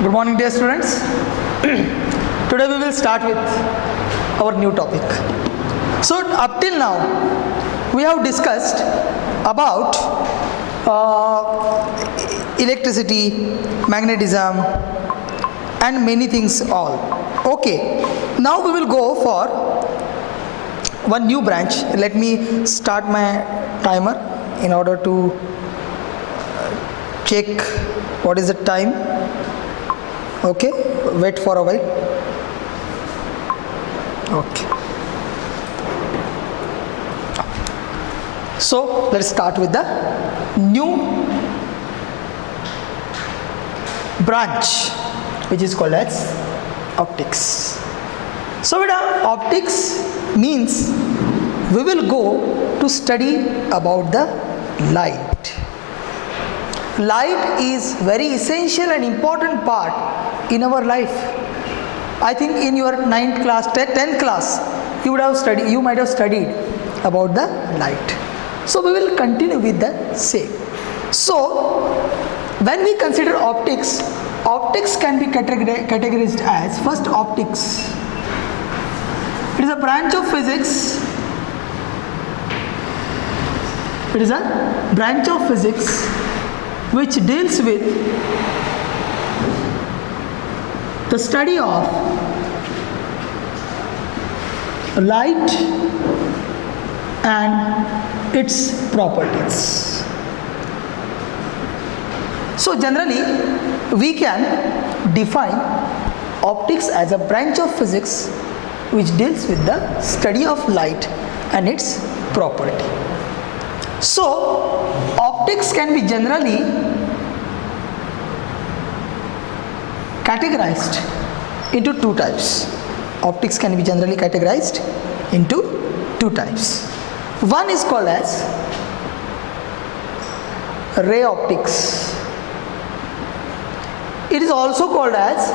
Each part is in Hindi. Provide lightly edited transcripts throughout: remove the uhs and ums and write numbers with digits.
Good morning, dear students. Today we will start with our new topic. So up till now we have discussed about electricity, magnetism and many things all. Okay, now we will go for one new branch. Let me start my timer in order to check what is the time. Okay, wait for a while. Okay, so let's start with the new branch, which is called as optics. So optics means we will go to study about the light. Light is very essential and important part in our life. I think in your 9th class, 10th class, you might have studied about the light. So we will continue with the same. So when we consider optics, optics can be categorized as, first, optics. It is a branch of physics. It is a branch of physics which deals with the study of light and its properties. So generally we can define optics as a branch of physics which deals with the study of light and its property. So optics can be generally categorized into two types. Optics can be generally categorized into two types. One is called as ray optics. It is also called as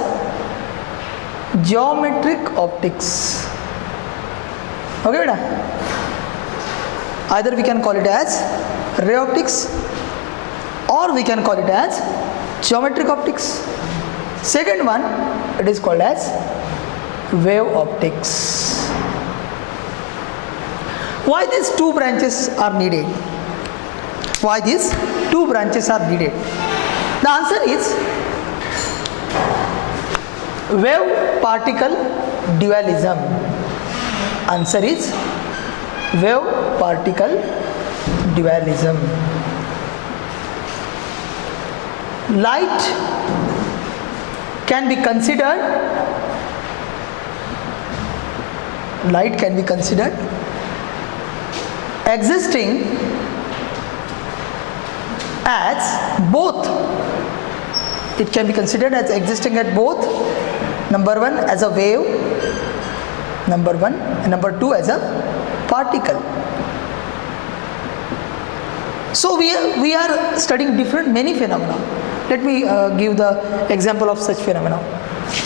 geometric optics. Okay, beta? Either we can call it as ray optics or we can call it as geometric optics. Second one, it is called as wave optics. Why these two branches are needed? Why these two branches are needed? The answer is wave particle dualism. Answer is wave particle dualism. Light can be considered existing as both. It can be considered as existing at both, number one as a wave, and number two as a particle. So we are studying many phenomena. Let me give the example of such phenomena.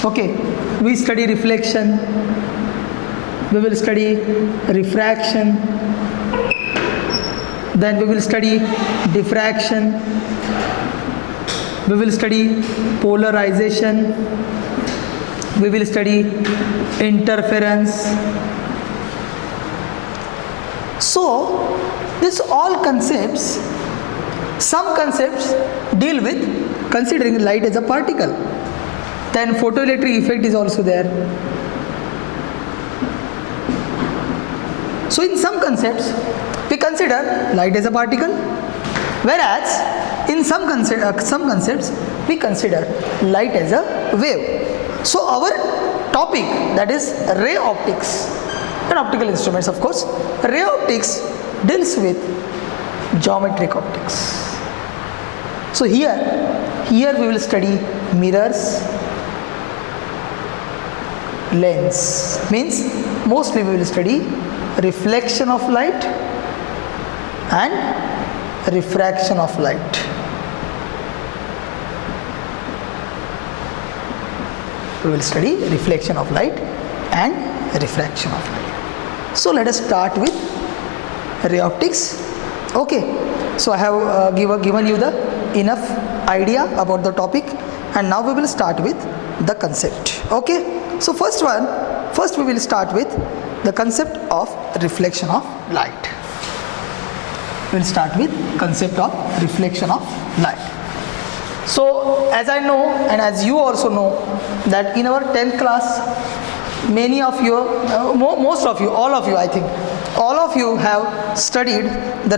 Okay, we study reflection, we will study refraction, then we will study diffraction, we will study polarization, we will study interference. So these all concepts, some concepts deal with considering light as a particle. Then photoelectric effect is also there. So in some concepts we consider light as a particle, whereas in some concepts we consider light as a wave. So our topic, that is ray optics and optical instruments, of course, ray optics deals with geometric optics. So here we will study mirrors, lens, means mostly we will study reflection of light and refraction of light. We will study reflection of light and refraction of light. So let us start with ray optics. Okay, so I have given you the enough idea about the topic. and now we will start with the concept. Okay, so first we will start with the concept of reflection of light. We will start with concept of reflection of light. So as I know and as you also know that in our 10th class, many of you, most of you, all of you, I think, all of you have studied the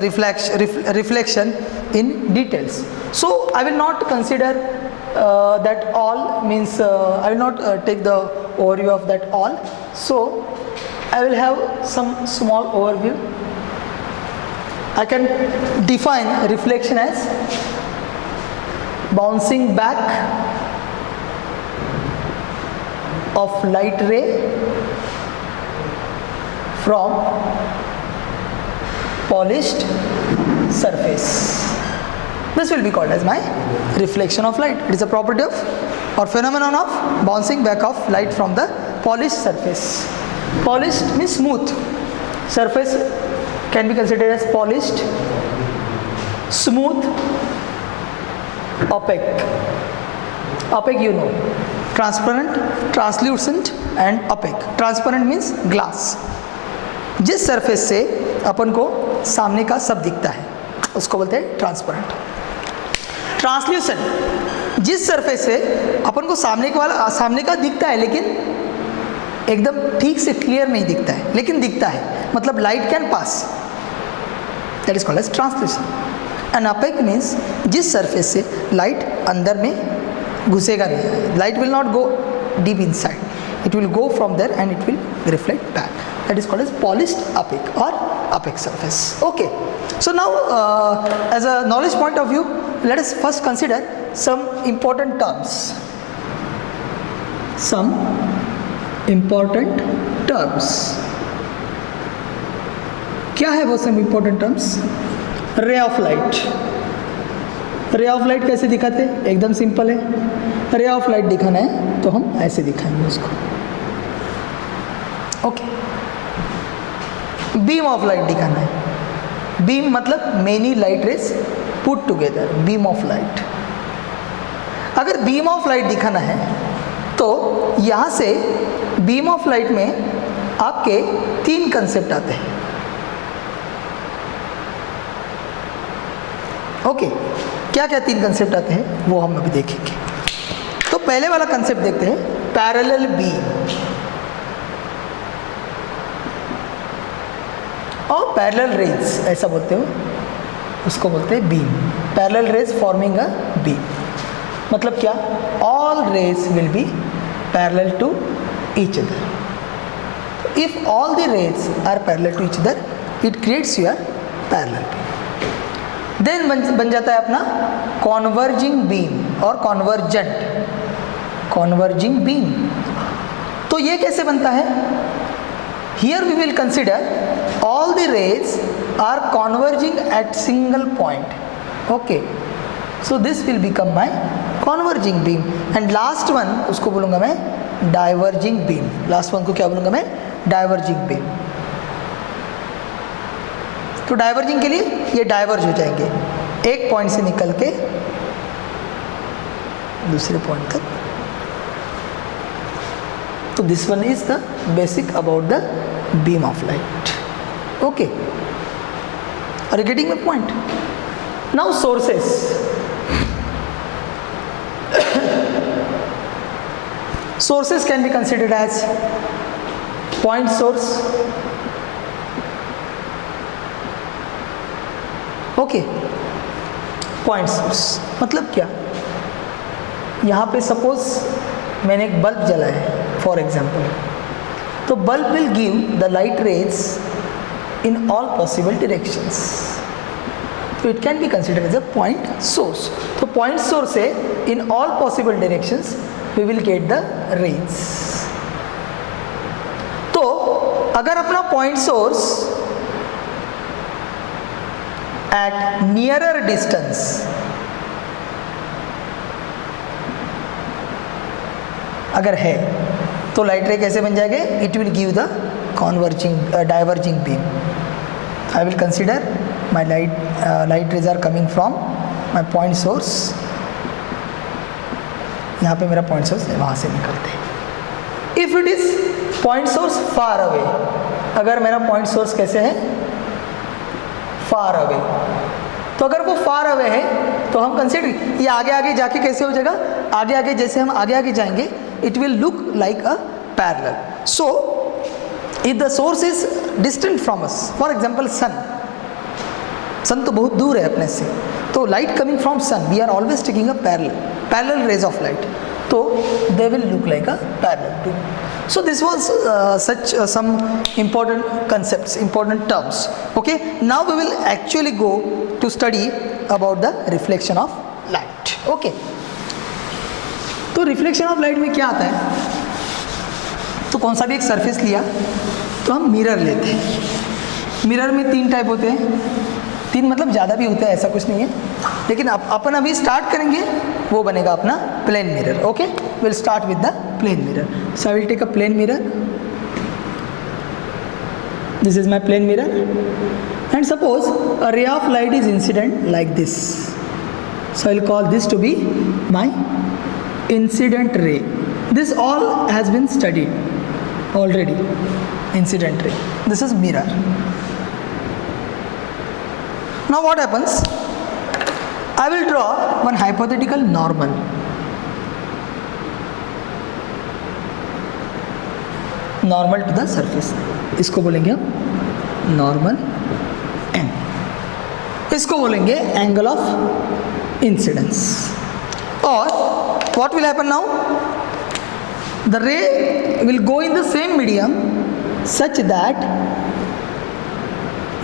reflection in details. So I will not consider that all, means I will not take the overview of that all. So I will have some small overview. I can define reflection as bouncing back of light ray from polished surface. This will be called as my reflection of light. It is a property of or phenomenon of bouncing back of light from the polished surface. Polished means smooth. Surface can be considered as polished, smooth, opaque. Opaque you know. Transparent, translucent and opaque. Transparent means glass. जिस सरफेस से अपन को सामने का सब दिखता है उसको बोलते हैं ट्रांसपेरेंट. ट्रांसल्यूसेंट, जिस सरफेस से अपन को सामने का दिखता है लेकिन एकदम ठीक से क्लियर नहीं दिखता है लेकिन दिखता है, मतलब light can pass, that is called as translucent. And opaque means जिस सरफेस से लाइट अंदर में घुसेगा नहीं, light will not go deep inside, it will go from there and it will reflect back. That is called as polished opaque or opaque surface. Okay, so now as a knowledge point of view, let us first consider some important terms. Some important terms. क्या है वो some important terms? Ray of light. रे ऑफ लाइट कैसे दिखाते हैं? एकदम सिंपल है. रे ऑफ लाइट दिखाना है तो हम ऐसे दिखाएंगे उसको. ओके. बीम ऑफ लाइट दिखाना है. बीम मतलब many light rays put together, beam of light. अगर बीम ऑफ लाइट दिखाना है तो यहाँ से बीम ऑफ लाइट में आपके 3 कंसेप्ट आते हैं. ओके, क्या क्या 3 कंसेप्ट आते हैं वो हम अभी देखेंगे. तो पहले वाला कंसेप्ट देखते हैं, पैरेलल बीम और पैरेलल रेज, ऐसा बोलते हो, उसको बोलते हैं beam. Parallel rays forming a beam. मतलब क्या? All rays will be parallel to each other. If all the rays are parallel to each other it creates your parallel beam. Then बन जाता है अपना कॉन्वर्जिंग बीम और कॉन्वर्जिंग बीम. तो ये कैसे बनता है? Here we will consider all the rays are converging at single point. Okay, so this will become my converging beam. And last one उसको बोलूँगा मैं diverging beam. Last one को क्या बोलूँगा मैं? diverging beam. तो डाइवर्जिंग के लिए ये डाइवर्ज हो जाएंगे एक पॉइंट से निकल के दूसरे पॉइंट तक. तो this one is the basic about the beam of light. Okay, are you getting my point? Now sources. Sources can be considered as point source. Okay, point source मतलब क्या? यहाँ पे सपोज मैंने एक बल्ब जलाया है फॉर एग्जाम्पल, तो bulb will give the light rays in all possible directions. So it can be considered as a point source. So point source है, in all possible directions we will get the rays. तो अगर अपना point source at nearer distance अगर है तो लाइट रे कैसे बन जाएंगे? It will give the diverging beam. I will consider my light rays are coming from my point source यहाँ पे मेरा पॉइंट सोर्स है, वहाँ से निकलते हैं. If it is point source far away, अगर मेरा पॉइंट सोर्स कैसे है, फार अवे, तो अगर वो फार अवे है तो हम कंसीडर, ये आगे आगे जाके कैसे हो जाएगा, आगे आगे जैसे हम आगे आगे जाएंगे it will look like a parallel. So if the source is distant from us, for example sun तो बहुत दूर है अपने से, तो light coming from sun we are always taking a parallel rays of light, तो they will look like a parallel too. So this was some important concepts, important terms. Okay, now we will actually go to study about the reflection of light. Okay, तो reflection of light में क्या आता है, तो कौन सा भी एक सरफेस लिया तो हम मिरर लेते हैं. मिरर में 3 टाइप होते हैं, 3 मतलब ज़्यादा भी होते हैं, ऐसा कुछ नहीं है, लेकिन अपन अभी स्टार्ट करेंगे वो बनेगा अपना plane mirror. Okay, will start with the plane mirror. So I will take a plane mirror. This is my plane mirror and suppose a ray of light is incident like this. So I will call this to be my incident ray. This all has been studied already. Incident ray, this is mirror. Now what happens? I will draw one hypothetical normal. Normal to the surface. इसको बोलेंगे हम normal n. इसको बोलेंगे angle of incidence. और what will happen now? The ray will go in the same medium such that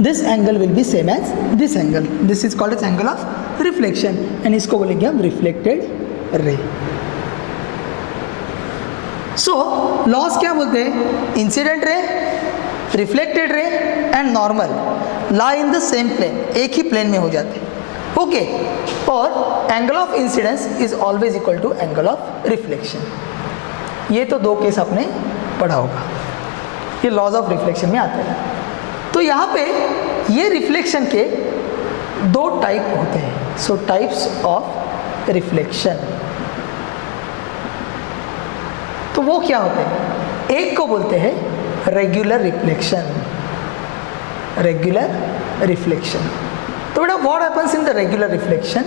this angle will be same as this angle. This is called as angle of reflection and इसको बोलेंगे हम reflected ray. So लॉस क्या बोलते हैं, incident ray, reflected ray and normal lie in the same plane, एक ही प्लेन में हो जाते हैं. ओके, और angle of incidence is always equal to angle of reflection. ये तो 2 केस आपने पढ़ा होगा, ये लॉज ऑफ रिफ्लेक्शन में आते हैं. तो यहाँ पे ये रिफ्लेक्शन के 2 टाइप होते हैं. सो टाइप्स ऑफ रिफ्लेक्शन, तो वो क्या होते हैं, एक को बोलते हैं रेगुलर रिफ्लेक्शन. रेगुलर रिफ्लेक्शन, तो बेटा what happens in the regular reflection?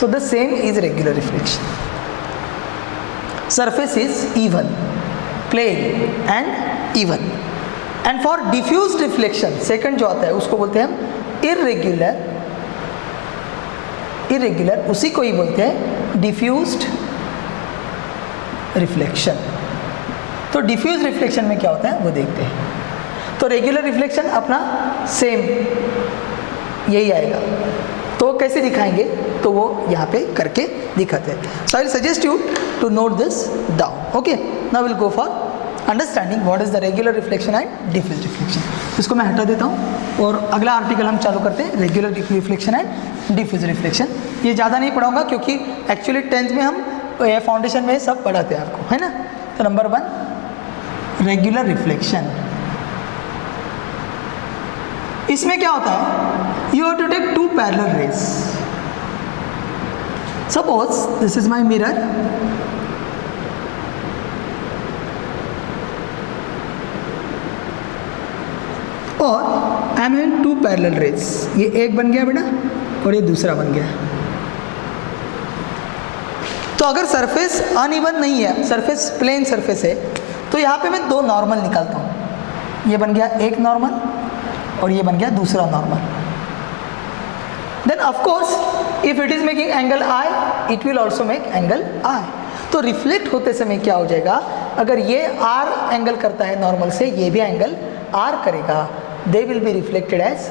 So the same is regular reflection. Surface is even, plane and even. And for diffuse reflection second जो आता है उसको बोलते हैं हम इरेग्युलर. इरेग्युलर उसी को ही बोलते हैं डिफ्यूज्ड रिफ्लेक्शन. तो डिफ्यूज रिफ्लेक्शन में क्या होता है वो देखते हैं. तो रेगुलर रिफ्लेक्शन अपना सेम यही आएगा. तो कैसे दिखाएंगे, तो वो यहाँ पे करके दिखाते हैं. So I will suggest you to note this down. Okay, now will go for understanding what is the regular reflection and diffuse reflection. इसको मैं हटा देता हूँ और अगला आर्टिकल हम चालू करते हैं, regular reflection and diffuse reflection. ये ज़्यादा नहीं पढ़ाऊंगा क्योंकि एक्चुअली 10th में हम फाउंडेशन में सब पढ़ाते हैं आपको, है ना. तो नंबर 1 रेगुलर रिफ्लेक्शन. इसमें क्या होता है, you have to take 2 parallel rays. Suppose this is my mirror, और I am having 2 parallel rays. ये एक बन गया बेटा और ये दूसरा बन गया. तो अगर सरफेस अनइवन नहीं है, सरफेस प्लेन सरफेस है, तो यहाँ पे मैं 2 नॉर्मल निकालता हूँ. ये बन गया एक नॉर्मल और ये बन गया दूसरा normal. Then of course if it is making angle i, it will also make angle i. तो रिफ्लेक्ट होते समय क्या हो जाएगा, अगर ये आर एंगल करता है नॉर्मल से, ये भी एंगल आर करेगा, they will be reflected as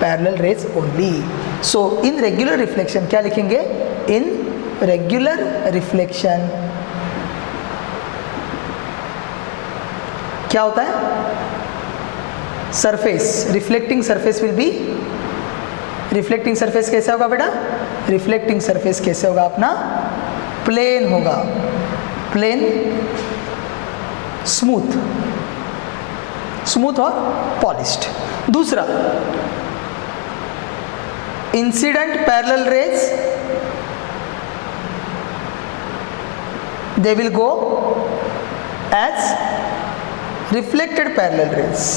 parallel rays only. So in regular reflection क्या लिखेंगे, इन रेगुलर रिफ्लेक्शन क्या होता है, surface reflecting surface will be, reflecting surface कैसे होगा बेटा, रिफ्लेक्टिंग सरफेस कैसे होगा अपना, प्लेन होगा, प्लेन स्मूथ, स्मूथ और पॉलिश्ड. दूसरा incident parallel raise they will go as reflected parallel rays.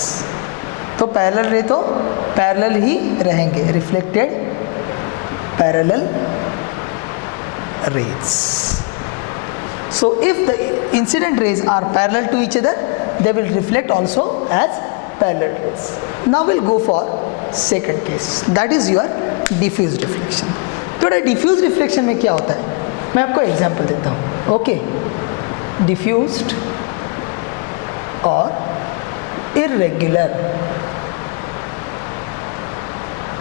तो पैरेलल रे तो पैरेलल ही रहेंगे, reflected parallel rays. So if the incident rays are parallel to each other, they will reflect also as parallel rays. Now we'll go for second case, that is your diffuse reflection. तो diffuse reflection में क्या होता है, मैं आपको एग्जांपल देता हूँ. ओके, diffused और irregular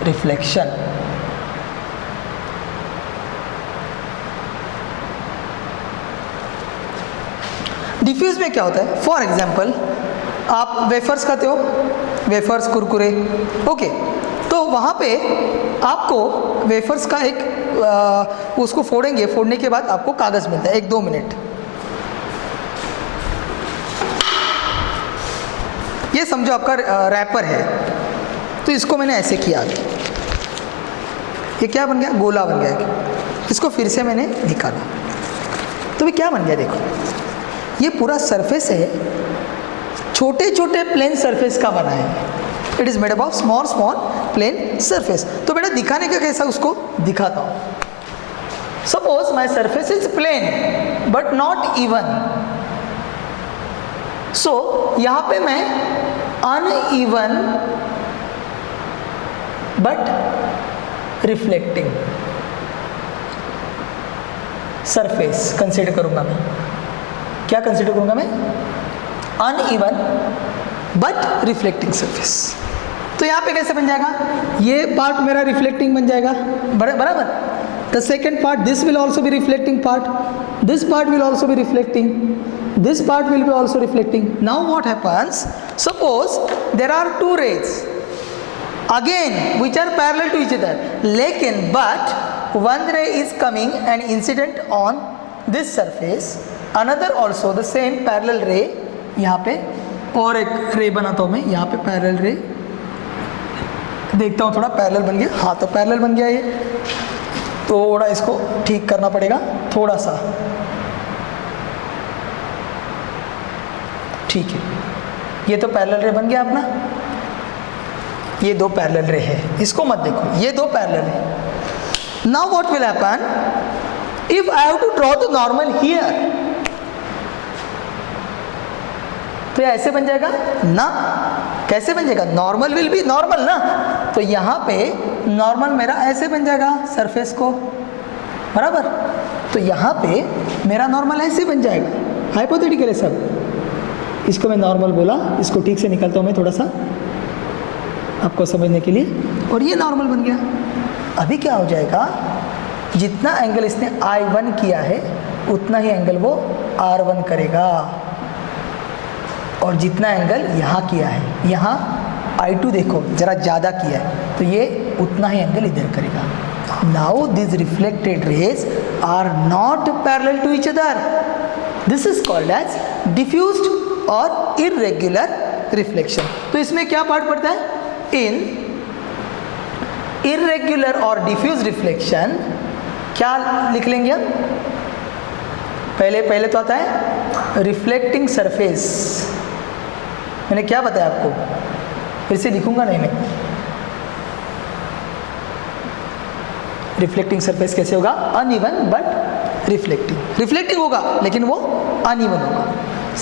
reflection. डिफ्यूज में क्या होता है, फॉर एग्जाम्पल आप वेफर्स खाते हो, वेफर्स कुरकुरे, ओके, तो वहाँ पे आपको वेफर्स का एक उसको फोड़ेंगे, फोड़ने के बाद आपको कागज़ मिलता है, 1-2 मिनट. ये समझो आपका रैपर है, तो इसको मैंने ऐसे किया, ये क्या बन गया, गोला बन गया. इसको फिर से मैंने निकाला, तो ये क्या बन गया, देखो ये पूरा सरफेस है, छोटे छोटे प्लेन सरफेस का बना है. It is made up of small small plane surface. तो बेटा दिखाने का कैसा उसको दिखाता हूँ. Suppose my surface is plane but not even. So यहाँ पे मैं uneven but reflecting surface consider करूँगा मैं. क्या कंसिडर करूंगा मैं, अनइवन बट रिफ्लेक्टिंग सरफेस. तो यहाँ पे कैसे बन जाएगा, ये पार्ट मेरा रिफ्लेक्टिंग बन जाएगा, बराबर. The second part, this will also be reflecting part, this part will also be reflecting, this part will be also reflecting. Now what happens, suppose there are 2 rays again which are parallel to each other, लेकिन but one ray is coming and incident on this surface, another also the same parallel ray. यहाँ पे और एक रे बनाता हूँ मैं, यहाँ पे पैरेलल रे देखता हूँ, थोड़ा पैरेलल बन गया. हाँ, तो पैरेलल बन गया ये, थोड़ा इसको ठीक करना पड़ेगा, थोड़ा सा, ठीक है. ये तो पैरेलल रे बन गया अपना, ये 2 पैरेलल रे है, इसको मत देखो, ये 2 पैरेलल है. Now what will happen, if I have to draw the normal here, तो ये ऐसे बन जाएगा ना, कैसे बन जाएगा, नॉर्मल विल बी नॉर्मल ना. तो यहाँ पे नॉर्मल मेरा ऐसे बन जाएगा सरफेस को, बराबर. तो यहाँ पे मेरा नॉर्मल ऐसे बन जाएगा, हाइपोथेटिकल है सब. इसको मैं नॉर्मल बोला, इसको ठीक से निकालता हूँ मैं थोड़ा सा आपको समझने के लिए, और ये नॉर्मल बन गया. अभी क्या हो जाएगा, जितना एंगल इसने I1 किया है उतना ही एंगल वो R1 करेगा, और जितना एंगल यहाँ किया है, यहाँ I2 देखो ज़रा ज़्यादा किया है, तो ये उतना ही एंगल इधर करेगा. Now this reflected rays are not parallel to each other. This is called as diffused और इर्रेगुलर रिफ्लेक्शन. तो इसमें क्या पार्ट पड़ता है, इन इर्रेगुलर और डिफ्यूज रिफ्लेक्शन क्या लिख लेंगे हम, पहले तो आता है रिफ्लेक्टिंग सरफेस. मैंने क्या बताया आपको, फिर से लिखूंगा नहीं मैं. रिफ्लेक्टिंग सरफेस कैसे होगा, अनइवन बट रिफ्लेक्टिंग. रिफ्लेक्टिंग होगा लेकिन वो अनइवन होगा.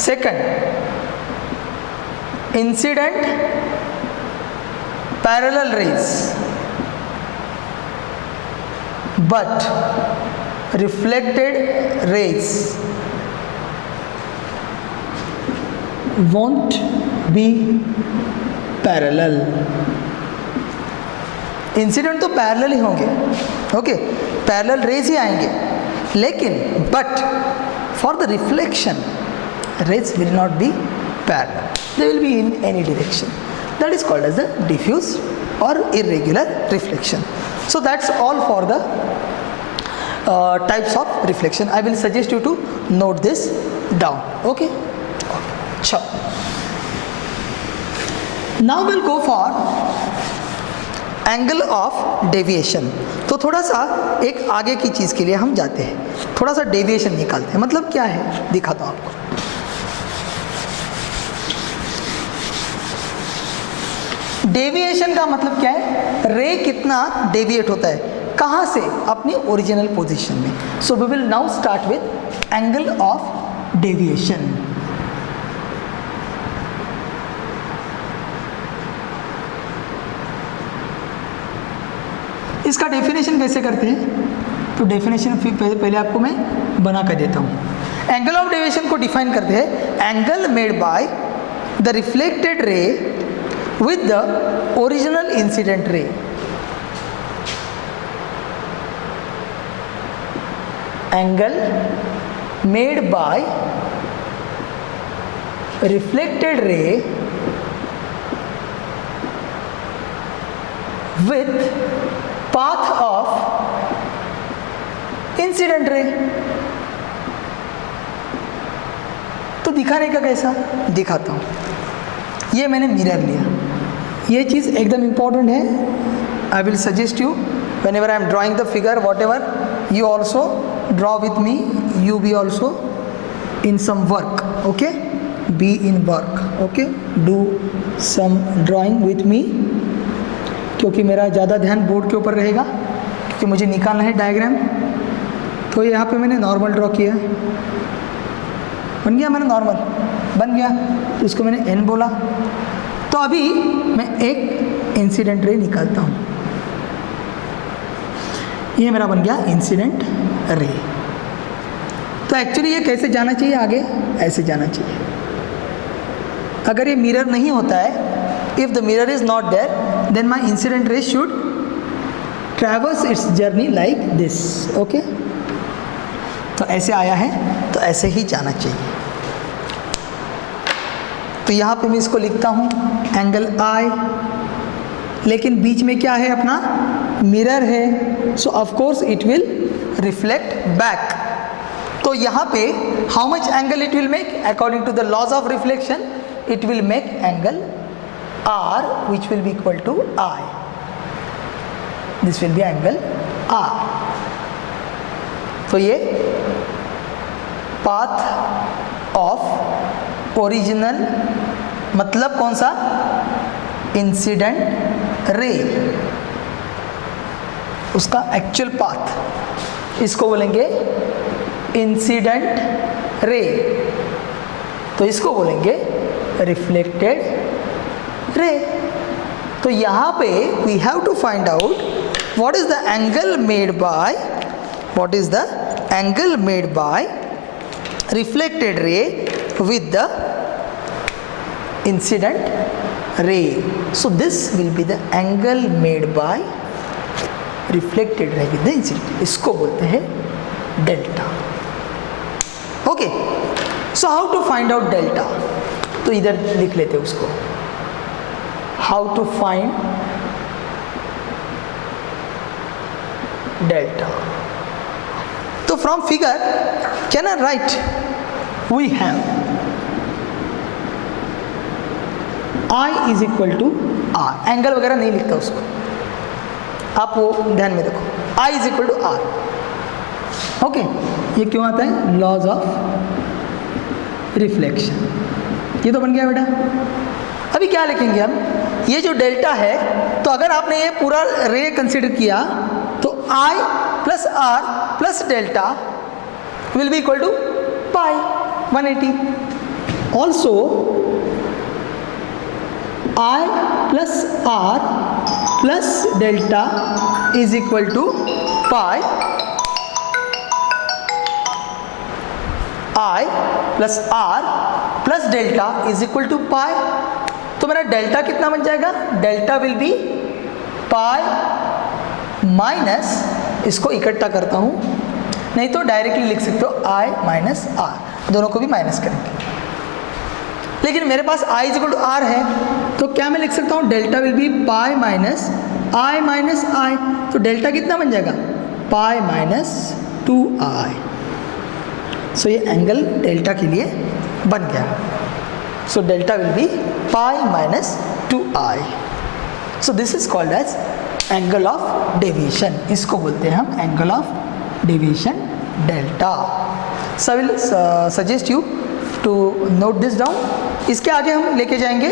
Second, incident parallel raise but reflected rays won't be parallel. Incident तो पैरेलल ही होंगे, ओके, पैरेलल रेज ही आएंगे, लेकिन but for the reflection rays will not be parallel, they will be in any direction. That is called as the diffuse or irregular reflection. So that's all for the types of reflection. I will suggest you to note this down. Okay. Sure. Now we'll go for angle of deviation. तो थोड़ा सा एक आगे की चीज़ के लिए हम जाते हैं, थोड़ा सा डेविएशन निकालते हैं। मतलब क्या है दिखाता हूँ आपको। डेविएशन का मतलब क्या है, रे कितना डेविएट होता है, कहाँ से, अपनी ओरिजिनल पोजीशन में। So we will now start with angle of deviation. इसका डेफिनेशन कैसे करते हैं, तो डेफिनेशन पहले आपको मैं बना कर देता हूँ। एंगल ऑफ डेविएशन को डिफाइन करते हैं, angle made by the reflected ray with the original incident ray. Angle made by reflected ray with path of incident ray. तो दिखाने का कैसा दिखाता हूँ। ये मैंने मिरर लिया, ये चीज़ एकदम इम्पॉर्टेंट है। I will suggest you whenever I am drawing the figure whatever you also draw with me, you be also in some work, okay, be in work, okay, do some drawing with me, क्योंकि मेरा ज़्यादा ध्यान बोर्ड के ऊपर रहेगा, क्योंकि मुझे निकालना है डायग्राम। तो यहाँ पे मैंने नॉर्मल ड्रॉ किया, बन गया, मैंने नॉर्मल बन गया, तो इसको मैंने एन बोला। तो अभी मैं एक इंसिडेंट रे निकालता हूँ, ये मेरा बन गया इंसिडेंट रे। तो एक्चुअली ये कैसे जाना चाहिए आगे, ऐसे जाना चाहिए। अगर ये मिरर नहीं होता है, if the mirror is not there, then my incident ray should traverse its journey like this, okay. तो ऐसे आया है, तो ऐसे ही जाना चाहिए। तो यहाँ पे मैं इसको लिखता हूँ एंगल आई, लेकिन बीच में क्या है, अपना मिरर है, so of course it will reflect back. तो यहाँ पे how much angle it will make, according to the laws of reflection it will make angle r which will be equal to i, this will be angle r. तो ये पाथ ऑफ ओरिजिनल मतलब कौन सा, इंसिडेंट रे, उसका एक्चुअल पाथ, इसको बोलेंगे इंसिडेंट रे, तो इसको बोलेंगे रिफ्लेक्टेड रे। तो यहाँ पे we have to find out what is the angle made by, what is the angle made by reflected ray with the incident ray. So this will be the angle made by reflected ray with the incident. इसको बोलते हैं delta, okay. So how to find out delta, तो इधर लिख लेते हैं उसको, हाउ टू फाइंड डेल्टा। तो from figure can I write, we have I is equal to r, angle वगैरह नहीं लिखता उसको, आप वो ध्यान में रखो, I is equal to r, okay. ये क्यों आता है, लॉज ऑफ रिफ्लेक्शन। ये तो बन गया बेटा। अभी क्या लिखेंगे हम, ये जो डेल्टा है, तो अगर आपने ये पूरा रे कंसिडर किया तो I plus r plus delta will be equal to pi 180। Also I plus r plus delta is equal to pi, I plus r plus delta is equal to pi. तो मेरा डेल्टा कितना बन जाएगा, delta will be pi minus, इसको इकट्ठा करता हूँ, नहीं तो डायरेक्टली लिख सकते हो I माइनस आर, दोनों को भी माइनस करेंगे। लेकिन मेरे पास I is equal to r है, तो क्या मैं लिख सकता हूँ, delta will be pi minus I minus i. तो डेल्टा कितना बन जाएगा, पाई माइनस 2i। सो ये एंगल डेल्टा के लिए बन गया। So delta will be pi minus 2i। So this is called as angle of deviation, इसको बोलते हैं हम angle of deviation delta. So I will suggest you to note this down. इसके आगे हम लेके जाएंगे,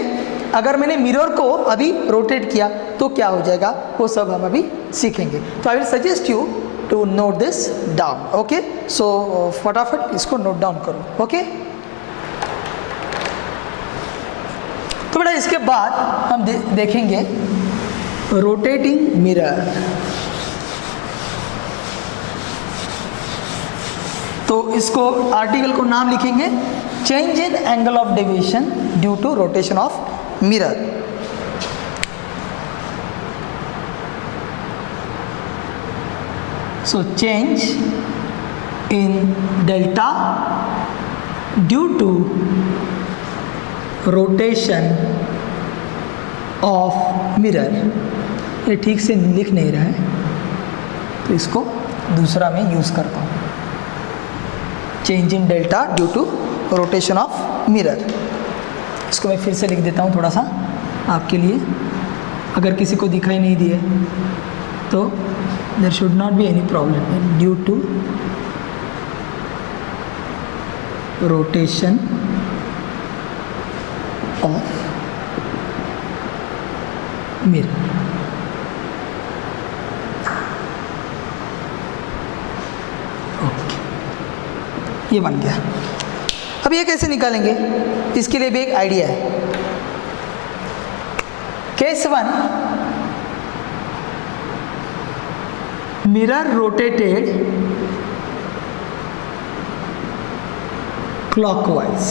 अगर मैंने मिरर को अभी रोटेट किया तो क्या हो जाएगा, वो सब हम अभी सीखेंगे। तो I will suggest you to note this down. Okay, so फटाफट इसको नोट डाउन करो। ओके, तो बेटा इसके बाद हम देखेंगे रोटेटिंग मिरर। तो इसको आर्टिकल को नाम लिखेंगे change in angle of deviation due to rotation of mirror. So change in delta due to rotation of mirror. ये ठीक से लिख नहीं रहा है, तो इसको दूसरा मैं यूज़ करता हूँ, change in delta due to rotation of mirror. इसको मैं फिर से लिख देता हूँ थोड़ा सा आपके लिए, अगर किसी को दिखाई नहीं दिए तो there should not be any problem. Due to rotation of mirror. Okay, ये बन गया। अब ये कैसे निकालेंगे, इसके लिए भी एक आइडिया है। केस 1, मिरर रोटेटेड क्लॉकवाइज,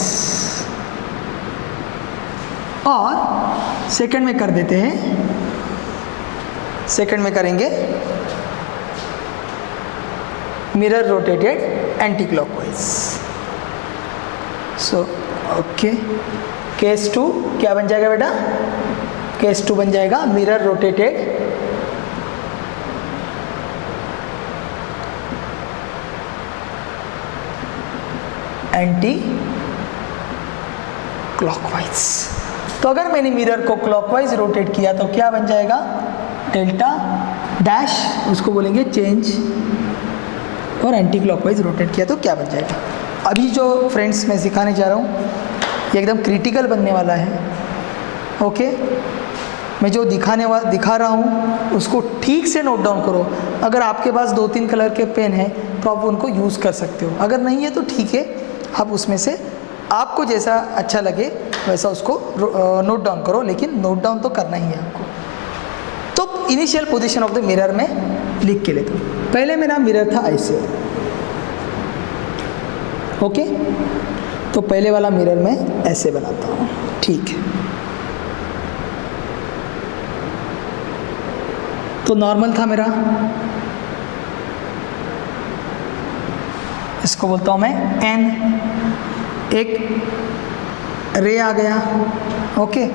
और सेकंड में कर देते हैं, सेकंड में करेंगे mirror rotated anti clockwise. So okay, case 2 क्या बन जाएगा बेटा, केस 2 बन जाएगा मिरर रोटेटेड एंटी क्लॉकवाइज। तो अगर मैंने मिरर को क्लॉकवाइज रोटेट किया तो क्या बन जाएगा, डेल्टा डैश, उसको बोलेंगे चेंज, और एंटी क्लॉकवाइज रोटेट किया तो क्या बन जाएगा। अभी जो फ्रेंड्स मैं सिखाने जा रहा हूँ ये एकदम क्रिटिकल बनने वाला है। ओके, मैं जो दिखा रहा हूँ उसको ठीक से नोट डाउन करो। अगर आपके पास 2-3 कलर के पेन हैं तो आप उनको यूज़ कर सकते हो, अगर नहीं है तो ठीक है, आप उसमें से आपको जैसा अच्छा लगे वैसा उसको नोट डाउन करो, लेकिन नोट डाउन तो करना ही है आपको। तो initial position of the mirror में लिख के लेते हो। पहले मेरा मिरर था ऐसे, ओके, तो पहले वाला मिरर में ऐसे बनाता हूँ, ठीक है। तो नॉर्मल था मेरा, इसको बोलता हूँ मैं एन, एक रे आ गया। ओके,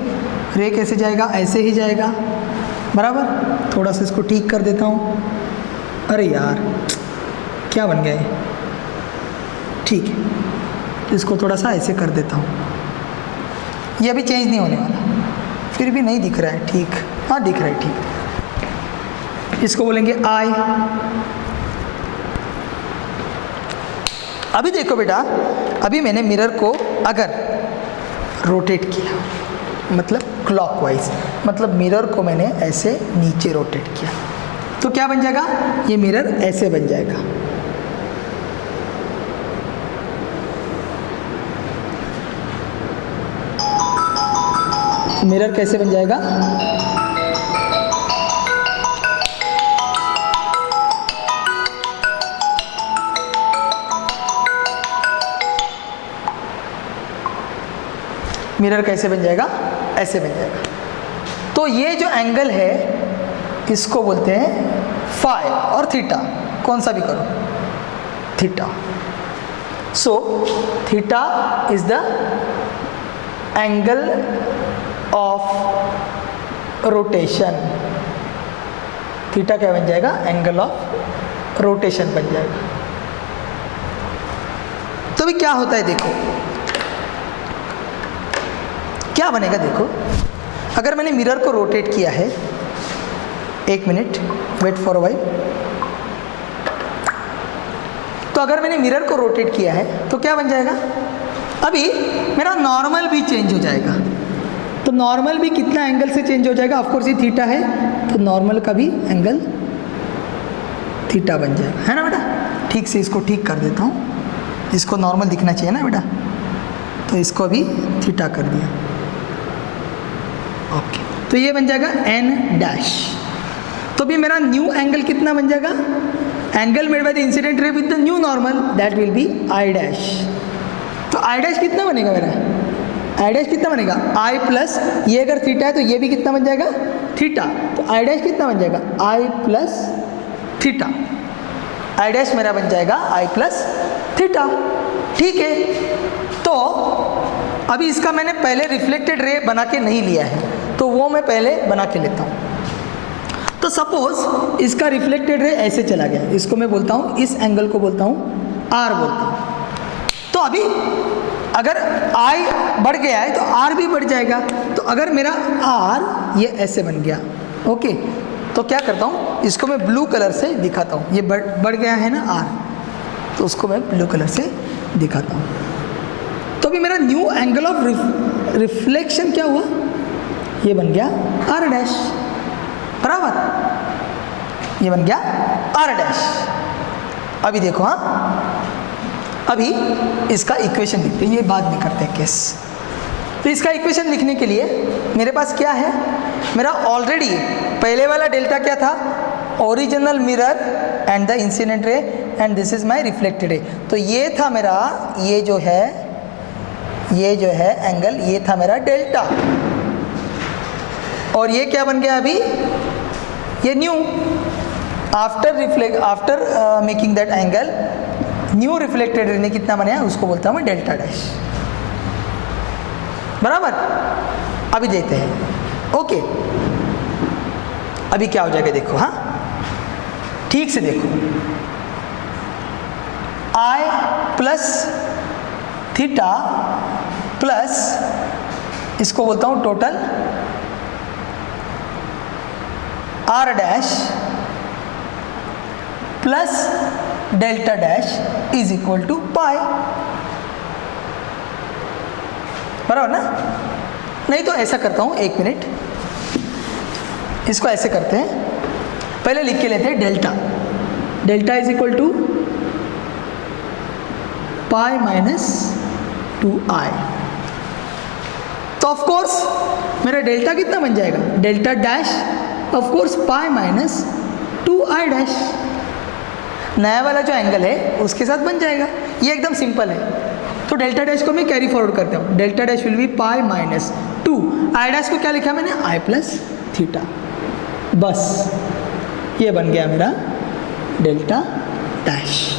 रे कैसे जाएगा, ऐसे ही जाएगा, बराबर। थोड़ा सा इसको ठीक कर देता हूँ, अरे यार क्या बन गया ये, ठीक है। इसको थोड़ा सा ऐसे कर देता हूँ, ये अभी चेंज नहीं होने वाला, फिर भी नहीं दिख रहा है, ठीक, हाँ दिख रहा है, ठीक। इसको बोलेंगे आई। अभी देखो बेटा, अभी मैंने मिरर को अगर रोटेट किया, मतलब क्लॉकवाइज, मतलब मिरर को मैंने ऐसे नीचे रोटेट किया तो क्या बन जाएगा, ये मिरर ऐसे बन जाएगा। मिरर कैसे बन जाएगा, मिरर कैसे बन जाएगा, ऐसे बन जाएगा। तो ये जो एंगल है इसको बोलते हैं फाई और थीटा, कौन सा भी करो, theta. So theta is the angle of rotation. Theta क्या बन जाएगा, एंगल ऑफ रोटेशन बन जाएगा। तो अभी क्या होता है देखो, क्या बनेगा देखो, अगर मैंने मिरर को रोटेट किया है एक minute, wait for a while. तो अगर मैंने मिरर को रोटेट किया है तो क्या बन जाएगा, अभी मेरा नॉर्मल भी चेंज हो जाएगा। तो नॉर्मल भी कितना एंगल से चेंज हो जाएगा, ऑफकोर्स ये थीटा है तो नॉर्मल का भी एंगल थीटा बन जाएगा, है ना बेटा। ठीक से इसको ठीक कर देता हूँ, इसको नॉर्मल दिखना चाहिए ना बेटा, तो इसको अभी थीटा कर दिया। ओके, तो ये बन जाएगा n डैश। तो भी मेरा न्यू एंगल कितना बन जाएगा, angle made by the incident ray with the new normal, that will be i dash. तो i डैश कितना बनेगा मेरा, i डैश कितना बनेगा, i प्लस, ये अगर थीटा है तो ये भी कितना बन जाएगा, थीटा। तो i डैश कितना बन जाएगा, i plus theta. i dash मेरा बन जाएगा i प्लस थीटा। ठीक है, तो अभी इसका मैंने पहले रिफ्लेक्टेड रे बना के नहीं लिया है, तो वो मैं पहले बना के लेता हूँ। तो सपोज इसका रिफ्लेक्टेड रे ऐसे चला गया, इसको मैं बोलता हूँ, इस एंगल को बोलता हूँ r बोलता हूँ। तो अभी अगर I बढ़ गया है तो R भी बढ़ जाएगा। तो अगर मेरा R ये ऐसे बन गया, ओके, तो क्या करता हूँ, इसको मैं ब्लू कलर से दिखाता हूँ। ये बढ़ गया है ना R, तो उसको मैं ब्लू कलर से दिखाता हूँ। तो अभी मेरा न्यू एंगल ऑफ रिफ्लेक्शन क्या हुआ, ये बन गया R डैश, बराबर, ये बन गया R डैश। अभी देखो, हाँ, अभी इसका इक्वेशन लिखते हैं, ये बाद में करते हैं केस। तो इसका इक्वेशन लिखने के लिए मेरे पास क्या है, मेरा ऑलरेडी पहले वाला डेल्टा क्या था, original mirror and the incident ray and this is my reflected ray. तो ये था मेरा, ये जो है एंगल, ये था मेरा डेल्टा, और ये क्या बन गया अभी, ये new. After making that angle, new reflected ray ने कितना बनाया, उसको बोलता हूँ मैं डेल्टा डैश, बराबर। अभी देखते हैं, ओके, अभी क्या हो जाएगा देखो, हाँ, ठीक से देखो, I प्लस थीटा प्लस, इसको बोलता हूँ total R dash plus delta dash is equal to pi, बराबर ना। नहीं तो ऐसा करता हूँ, एक मिनट, इसको ऐसे करते हैं, पहले लिख के लेते हैं delta, delta is equal to pi minus 2i। तो ऑफ कोर्स मेरा डेल्टा कितना बन जाएगा, delta dash of course pi minus 2i dash. नया वाला जो एंगल है उसके साथ बन जाएगा, ये एकदम सिंपल है। तो डेल्टा डैश को मैं कैरी फॉरवर्ड करता हूँ, delta dash will be pi minus 2, i dash को क्या लिखा मैंने, i प्लस थीटा, बस ये बन गया मेरा delta dash.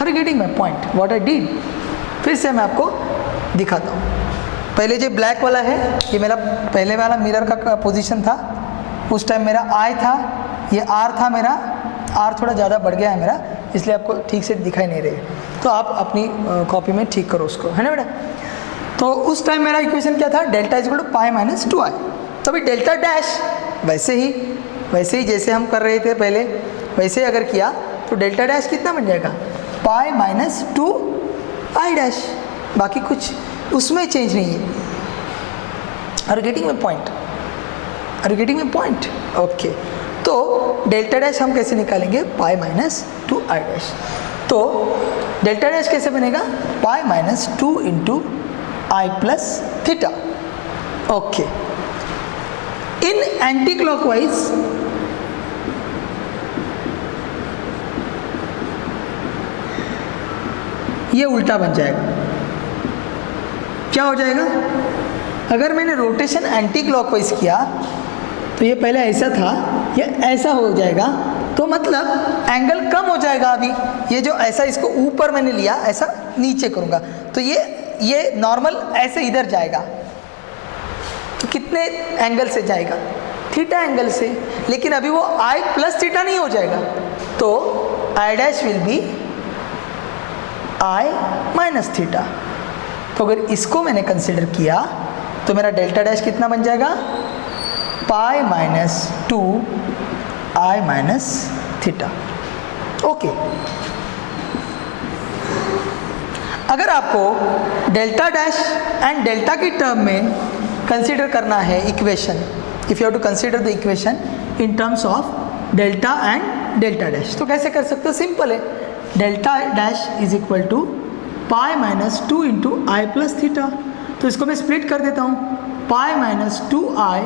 Are you getting my point, what I did. फिर से मैं आपको दिखाता हूँ। पहले जो ब्लैक वाला है, ये मेरा पहले वाला मिरर का पोजीशन था, उस टाइम मेरा I था, ये R था मेरा, R थोड़ा ज़्यादा बढ़ गया है मेरा, इसलिए आपको ठीक से दिखाई नहीं रहे, तो आप अपनी कॉपी में ठीक करो उसको, है ना बेटा। तो उस टाइम मेरा इक्वेशन क्या था, delta is equal to pi minus 2i। तो अभी डेल्टा डैश वैसे ही जैसे हम कर रहे थे पहले, वैसे ही अगर किया तो डेल्टा डैश कितना बन जाएगा, पाई माइनस 2i डैश, बाकी कुछ उसमें चेंज नहीं है। Are you getting my point, are you getting my point, okay. तो डेल्टा डैश हम कैसे निकालेंगे, पाई माइनस 2i डैश। तो डेल्टा डैश कैसे बनेगा, pi minus 2 into i plus theta, okay. In anti clockwise ये उल्टा बन जाएगा, क्या हो जाएगा, अगर मैंने रोटेशन एंटी क्लॉकवाइज किया तो ये पहले ऐसा था, ये ऐसा हो जाएगा, तो मतलब एंगल कम हो जाएगा। अभी ये जो ऐसा, इसको ऊपर मैंने लिया, ऐसा नीचे करूँगा तो ये नॉर्मल ऐसे इधर जाएगा, तो कितने एंगल से जाएगा, थीटा एंगल से। लेकिन अभी वो I प्लस थीटा नहीं हो जाएगा, तो I dash will be I minus theta. तो अगर इसको मैंने कंसिडर किया तो मेरा डेल्टा डैश कितना बन जाएगा, pi minus 2 i minus theta. Okay, अगर आपको डेल्टा डैश एंड डेल्टा की टर्म में कंसीडर करना है equation, if you have to consider the equation in terms of delta and delta dash, तो कैसे कर सकते हो? सिंपल है, delta dash is equal to pi minus 2 into i plus theta. तो इसको मैं स्प्लिट कर देता हूँ, pi minus 2 i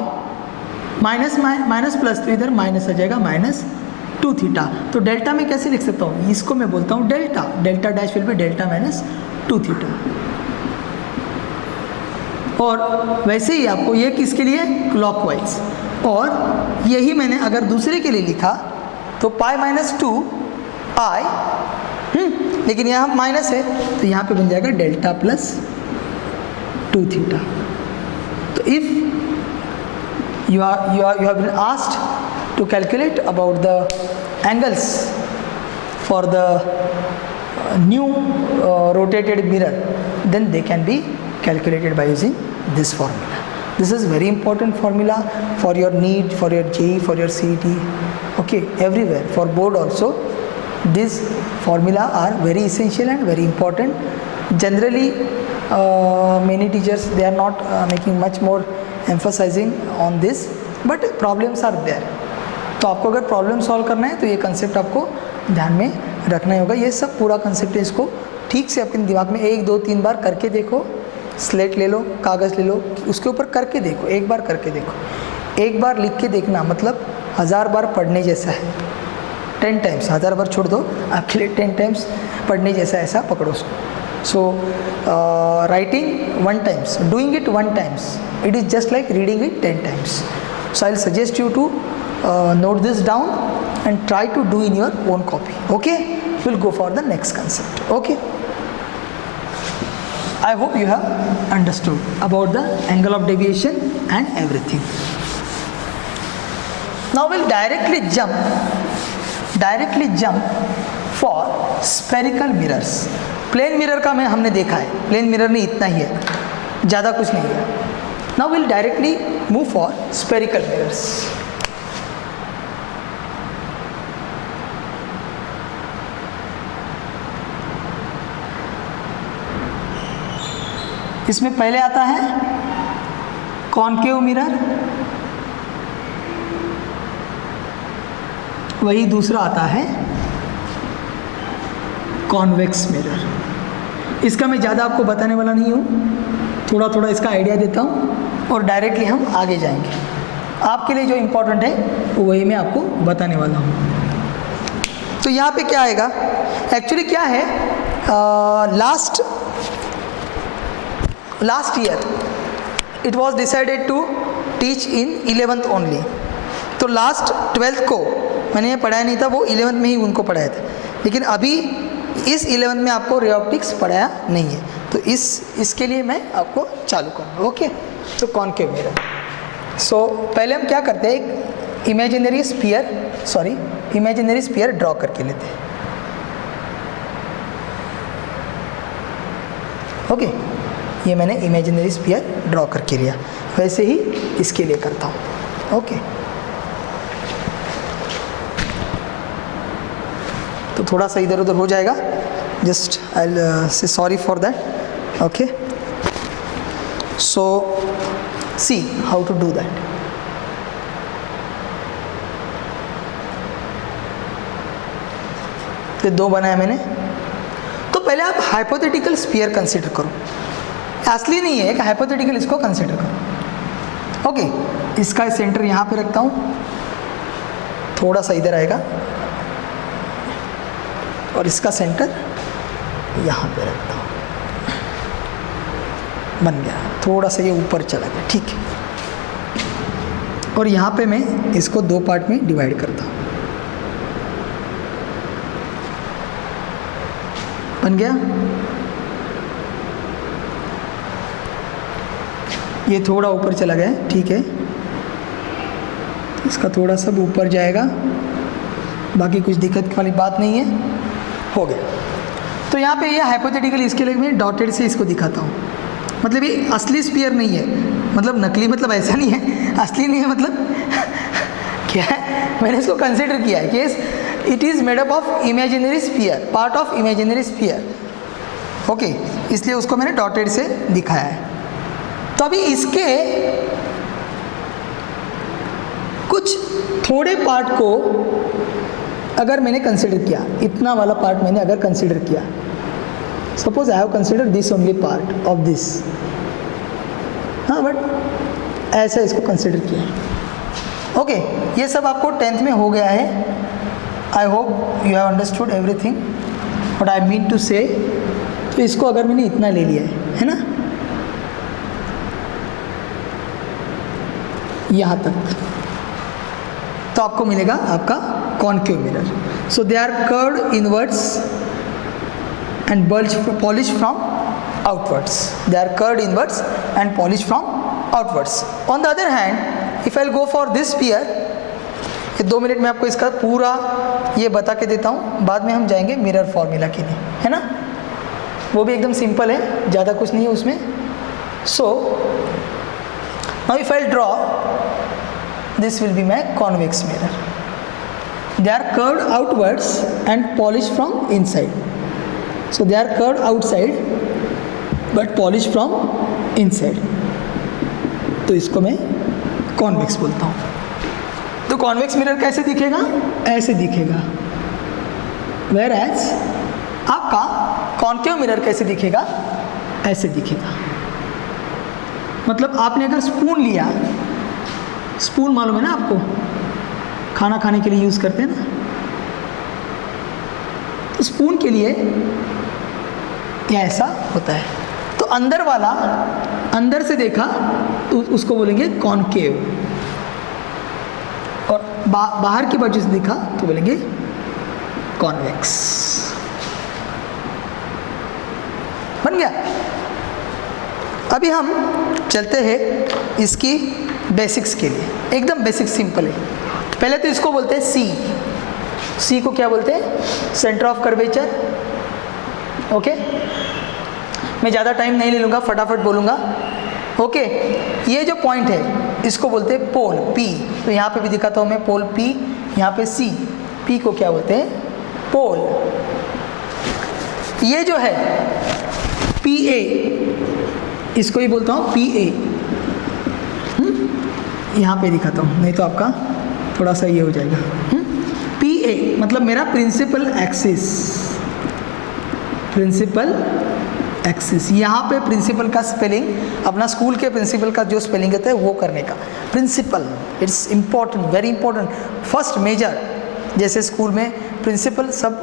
minus minus plus, तो इधर माइनस आ जाएगा माइनस 2 थीटा। तो डेल्टा में कैसे लिख सकता हूँ? इसको मैं बोलता हूँ delta, delta dash will be delta minus 2 theta. और वैसे ही आपको ये किसके लिए? क्लॉकवाइज। और यही मैंने अगर दूसरे के लिए लिखा तो पाई माइनस 2 आई, लेकिन यहाँ माइनस है तो यहाँ पे बन जाएगा डेल्टा प्लस 2 थीटा। तो if you have been asked to calculate about the angles for the new rotated mirror, then they can be calculated by using this formula. This is very important formula for your NEET, for your JEE, for your CET, okay, everywhere, for board also. These formula are very essential and very important. Generally many teachers, they are not making much more emphasizing on this, but problems are there. तो आपको अगर प्रॉब्लम सॉल्व करना है तो ये कंसेप्ट आपको ध्यान में रखना ही होगा। ये सब पूरा कंसेप्ट है, इसको ठीक से अपने दिमाग में 1 2 3 बार करके देखो। स्लेट ले लो, कागज़ ले लो, उसके ऊपर करके देखो, एक बार करके देखो। एक बार लिख के देखना मतलब 1000 बार पढ़ने जैसा है। 10 टाइम्स, 1000 बार छोड़ दो, आपके लिए 10 टाइम्स पढ़ने जैसा, ऐसा पकड़ो उसको। So writing 1 times, doing it 1 times, it is just like reading it 10 times. So I'll suggest you to note this down and try to do in your own copy. Okay, we'll go for the next concept. Okay, I hope you have understood about the angle of deviation and everything. Now we'll directly jump for spherical mirrors. Plane mirror का मैं हमने देखा है, प्लेन मिरर में इतना ही है, ज़्यादा कुछ नहीं है। Now will directly move for spherical mirrors. इसमें पहले आता है कॉनकेव मिरर, वही दूसरा आता है कॉन्वेक्स मिरर। इसका मैं ज़्यादा आपको बताने वाला नहीं हूँ, थोड़ा थोड़ा इसका आइडिया देता हूँ और डायरेक्टली हम आगे जाएंगे। आपके लिए जो इम्पोर्टेंट है वही मैं आपको बताने वाला हूँ। तो यहाँ पे क्या आएगा? एक्चुअली क्या है, last year it was decided to teach in 11th only. तो लास्ट 12th को मैंने ये पढ़ाया नहीं था, वो 11th में ही उनको पढ़ाया था, लेकिन अभी इस 11th में आपको रे ऑप्टिक्स पढ़ाया नहीं है, तो इसके लिए मैं आपको चालू करूँगा। ओके, तो कॉनकेव मिरर। सो पहले हम क्या करते हैं, एक इमेजिनरी स्फीयर ड्रॉ करके लेते हैं। ओके, ये मैंने इमेजिनरी स्फीयर ड्रॉ करके लिया, वैसे ही इसके लिए करता हूँ। ओके, तो थोड़ा सा इधर उधर हो जाएगा, just I will say sorry for that. Okay, so see how to do that. तो 2 बनाया मैंने। तो पहले आप हाइपोथेटिकल स्फीयर कंसीडर करो, असली नहीं है, एक हाइपोथेटिकल इसको कंसीडर करो। ओके, इसका सेंटर यहाँ पे रखता हूँ, थोड़ा सा इधर आएगा, और इसका सेंटर यहाँ पे रखता हूँ, बन गया। थोड़ा सा ये ऊपर चला गया, ठीक है। और यहाँ पे मैं इसको 2 पार्ट में डिवाइड करता हूँ, बन गया। ये थोड़ा ऊपर चला गया, ठीक है, इसका थोड़ा सब ऊपर जाएगा, बाकी कुछ दिक्कत वाली बात नहीं है, हो गया। तो यहाँ पे ये हाइपोथेटिकल, इसके लिए मैं डॉटेड से इसको दिखाता हूँ, मतलब ये असली स्फीयर नहीं है, मतलब नकली, मतलब ऐसा नहीं है, असली नहीं है मतलब क्या है, मैंने इसको कंसिडर किया है कि it is made up of imaginary sphere, part of imaginary sphere. Okay, इसलिए उसको मैंने डॉटेड से दिखाया है। तो अभी इसके कुछ थोड़े पार्ट को अगर मैंने कंसिडर किया, इतना वाला पार्ट मैंने अगर कंसिडर किया, suppose I have consider this only part of this, हाँ, बट ऐसा इसको कंसिडर किया। ओके, ये सब आपको 10th में हो गया है। I hope you have understood everything what I mean to say. तो इसको अगर मैंने इतना ले लिया है ना, यहाँ तक, तो आपको मिलेगा आपका concave mirror. So they are curved inwards and polish from outwards. They are curved inwards and polish from outwards. On the other hand, if I will go for this sphere, ये 2 मिनट में आपको इसका पूरा ये बता के देता हूँ, बाद में हम जाएंगे मिरर फॉर्मूला के लिए, है ना। वो भी एकदम सिंपल है, ज़्यादा कुछ नहीं है उसमें। So now if I draw, this will be my convex mirror. They are curved outwards and polished from inside. So they are curved outside but polished from inside. तो इसको मैं कॉन्वेक्स बोलता हूँ। तो कॉन्वेक्स मिरर कैसे दिखेगा? ऐसे दिखेगा। Whereas आपका कॉन्केव मिरर कैसे दिखेगा? ऐसे दिखेगा। मतलब आपने अगर स्पून लिया, स्पून मालूम है ना आपको, खाना खाने के लिए यूज़ करते हैं ना, तो स्पून के लिए यह ऐसा होता है। तो अंदर वाला, अंदर से देखा तो उसको बोलेंगे कॉन्केव, और बाहर की बाजू से देखा तो बोलेंगे कॉन्वेक्स। बन गया। अभी हम चलते हैं इसकी बेसिक्स के लिए। एकदम बेसिक सिंपल है। पहले तो इसको बोलते हैं सी। सी को क्या बोलते हैं? Centre of curvature. ओके, मैं ज़्यादा टाइम नहीं ले लूँगा, फटाफट बोलूँगा। ओके, ये जो पॉइंट है इसको बोलते हैं पोल, पी। तो यहाँ पे भी दिखाता हूँ मैं, पोल पी, यहाँ पे सी। पी को क्या बोलते हैं? पोल। ये जो है पी ए, इसको ही बोलता हूँ पी ए। यहाँ पे दिखाता हूँ, नहीं तो आपका थोड़ा सा ये हो जाएगा। पी ए मतलब मेरा प्रिंसिपल एक्सिस। प्रिंसिपल एक्सिस, यहाँ पे प्रिंसिपल का स्पेलिंग अपना स्कूल के प्रिंसिपल का जो स्पेलिंग होता है वो करने का। Principal, it's important, very important, first major. जैसे स्कूल में प्रिंसिपल सब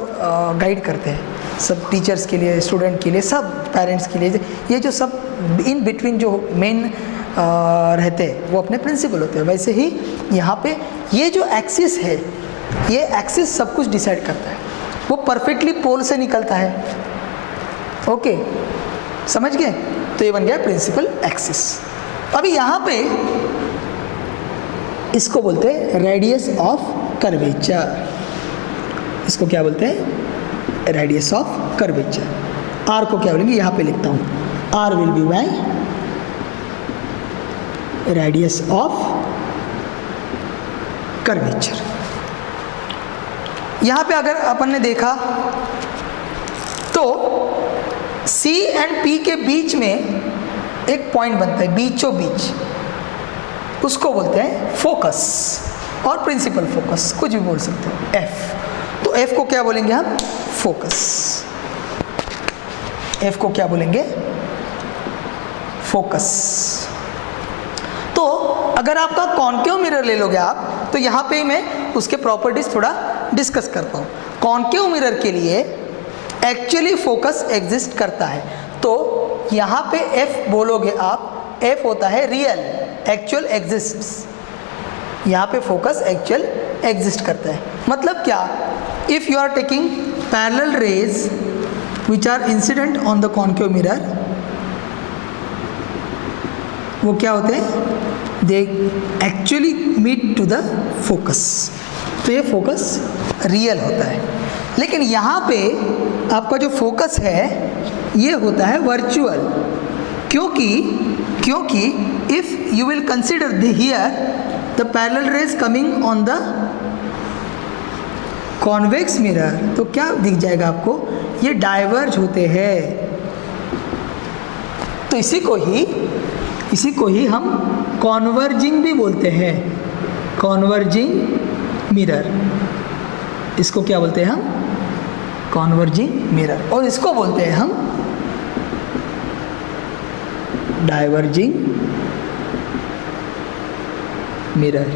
गाइड करते हैं, सब टीचर्स के लिए, स्टूडेंट के लिए, सब पेरेंट्स के लिए। ये जो सब इन बिटवीन जो मेन रहते हैं वो अपने प्रिंसिपल होते हैं। वैसे ही यहाँ पे ये जो एक्सिस है, ये एक्सिस सब कुछ डिसाइड करता है। वो परफेक्टली पोल से निकलता है। ओके, समझ गए? तो ये बन गया प्रिंसिपल एक्सिस। अभी यहाँ पे इसको बोलते हैं रेडियस ऑफ कर्वेचर। इसको क्या बोलते हैं? Radius of curvature. आर को क्या बोलेंगे? यहाँ पे लिखता हूँ, R will be my radius of curvature. यहाँ पे अगर अपन ने देखा तो C एंड P के बीच में एक पॉइंट बनता है, बीचों बीच, उसको बोलते हैं फोकस और प्रिंसिपल फोकस, कुछ भी बोल सकते हो। F, तो F को क्या बोलेंगे हम? फोकस। F को क्या बोलेंगे? फोकस। तो अगर आपका कॉन्केव मिरर ले लोगे आप, तो यहाँ पे मैं उसके प्रॉपर्टीज थोड़ा डिस्कस करता हूँ। कॉन्केव मिरर के लिए एक्चुअली फोकस एग्जिस्ट करता है, तो यहाँ पे F बोलोगे आप, F होता है रियल, एक्चुअल एग्जिस्ट्स। यहाँ पे फोकस एक्चुअल एग्जिस्ट करता है। मतलब क्या? If you are taking parallel rays which are incident on the concave mirror, वो क्या होते हैं? They actually meet to the focus. तो ये फोकस रियल होता है। लेकिन यहाँ पे आपका जो फोकस है ये होता है वर्चुअल। क्योंकि if you will consider the here the parallel rays coming on the convex mirror, तो क्या दिख जाएगा आपको, ये डाइवर्ज होते हैं। तो इसी को ही हम कॉन्वर्जिंग भी बोलते हैं, कॉन्वर्जिंग मिरर। इसको क्या बोलते हैं हम, कॉन्वर्जिंग मिरर। और इसको बोलते हैं हम डाइवर्जिंग मिरर।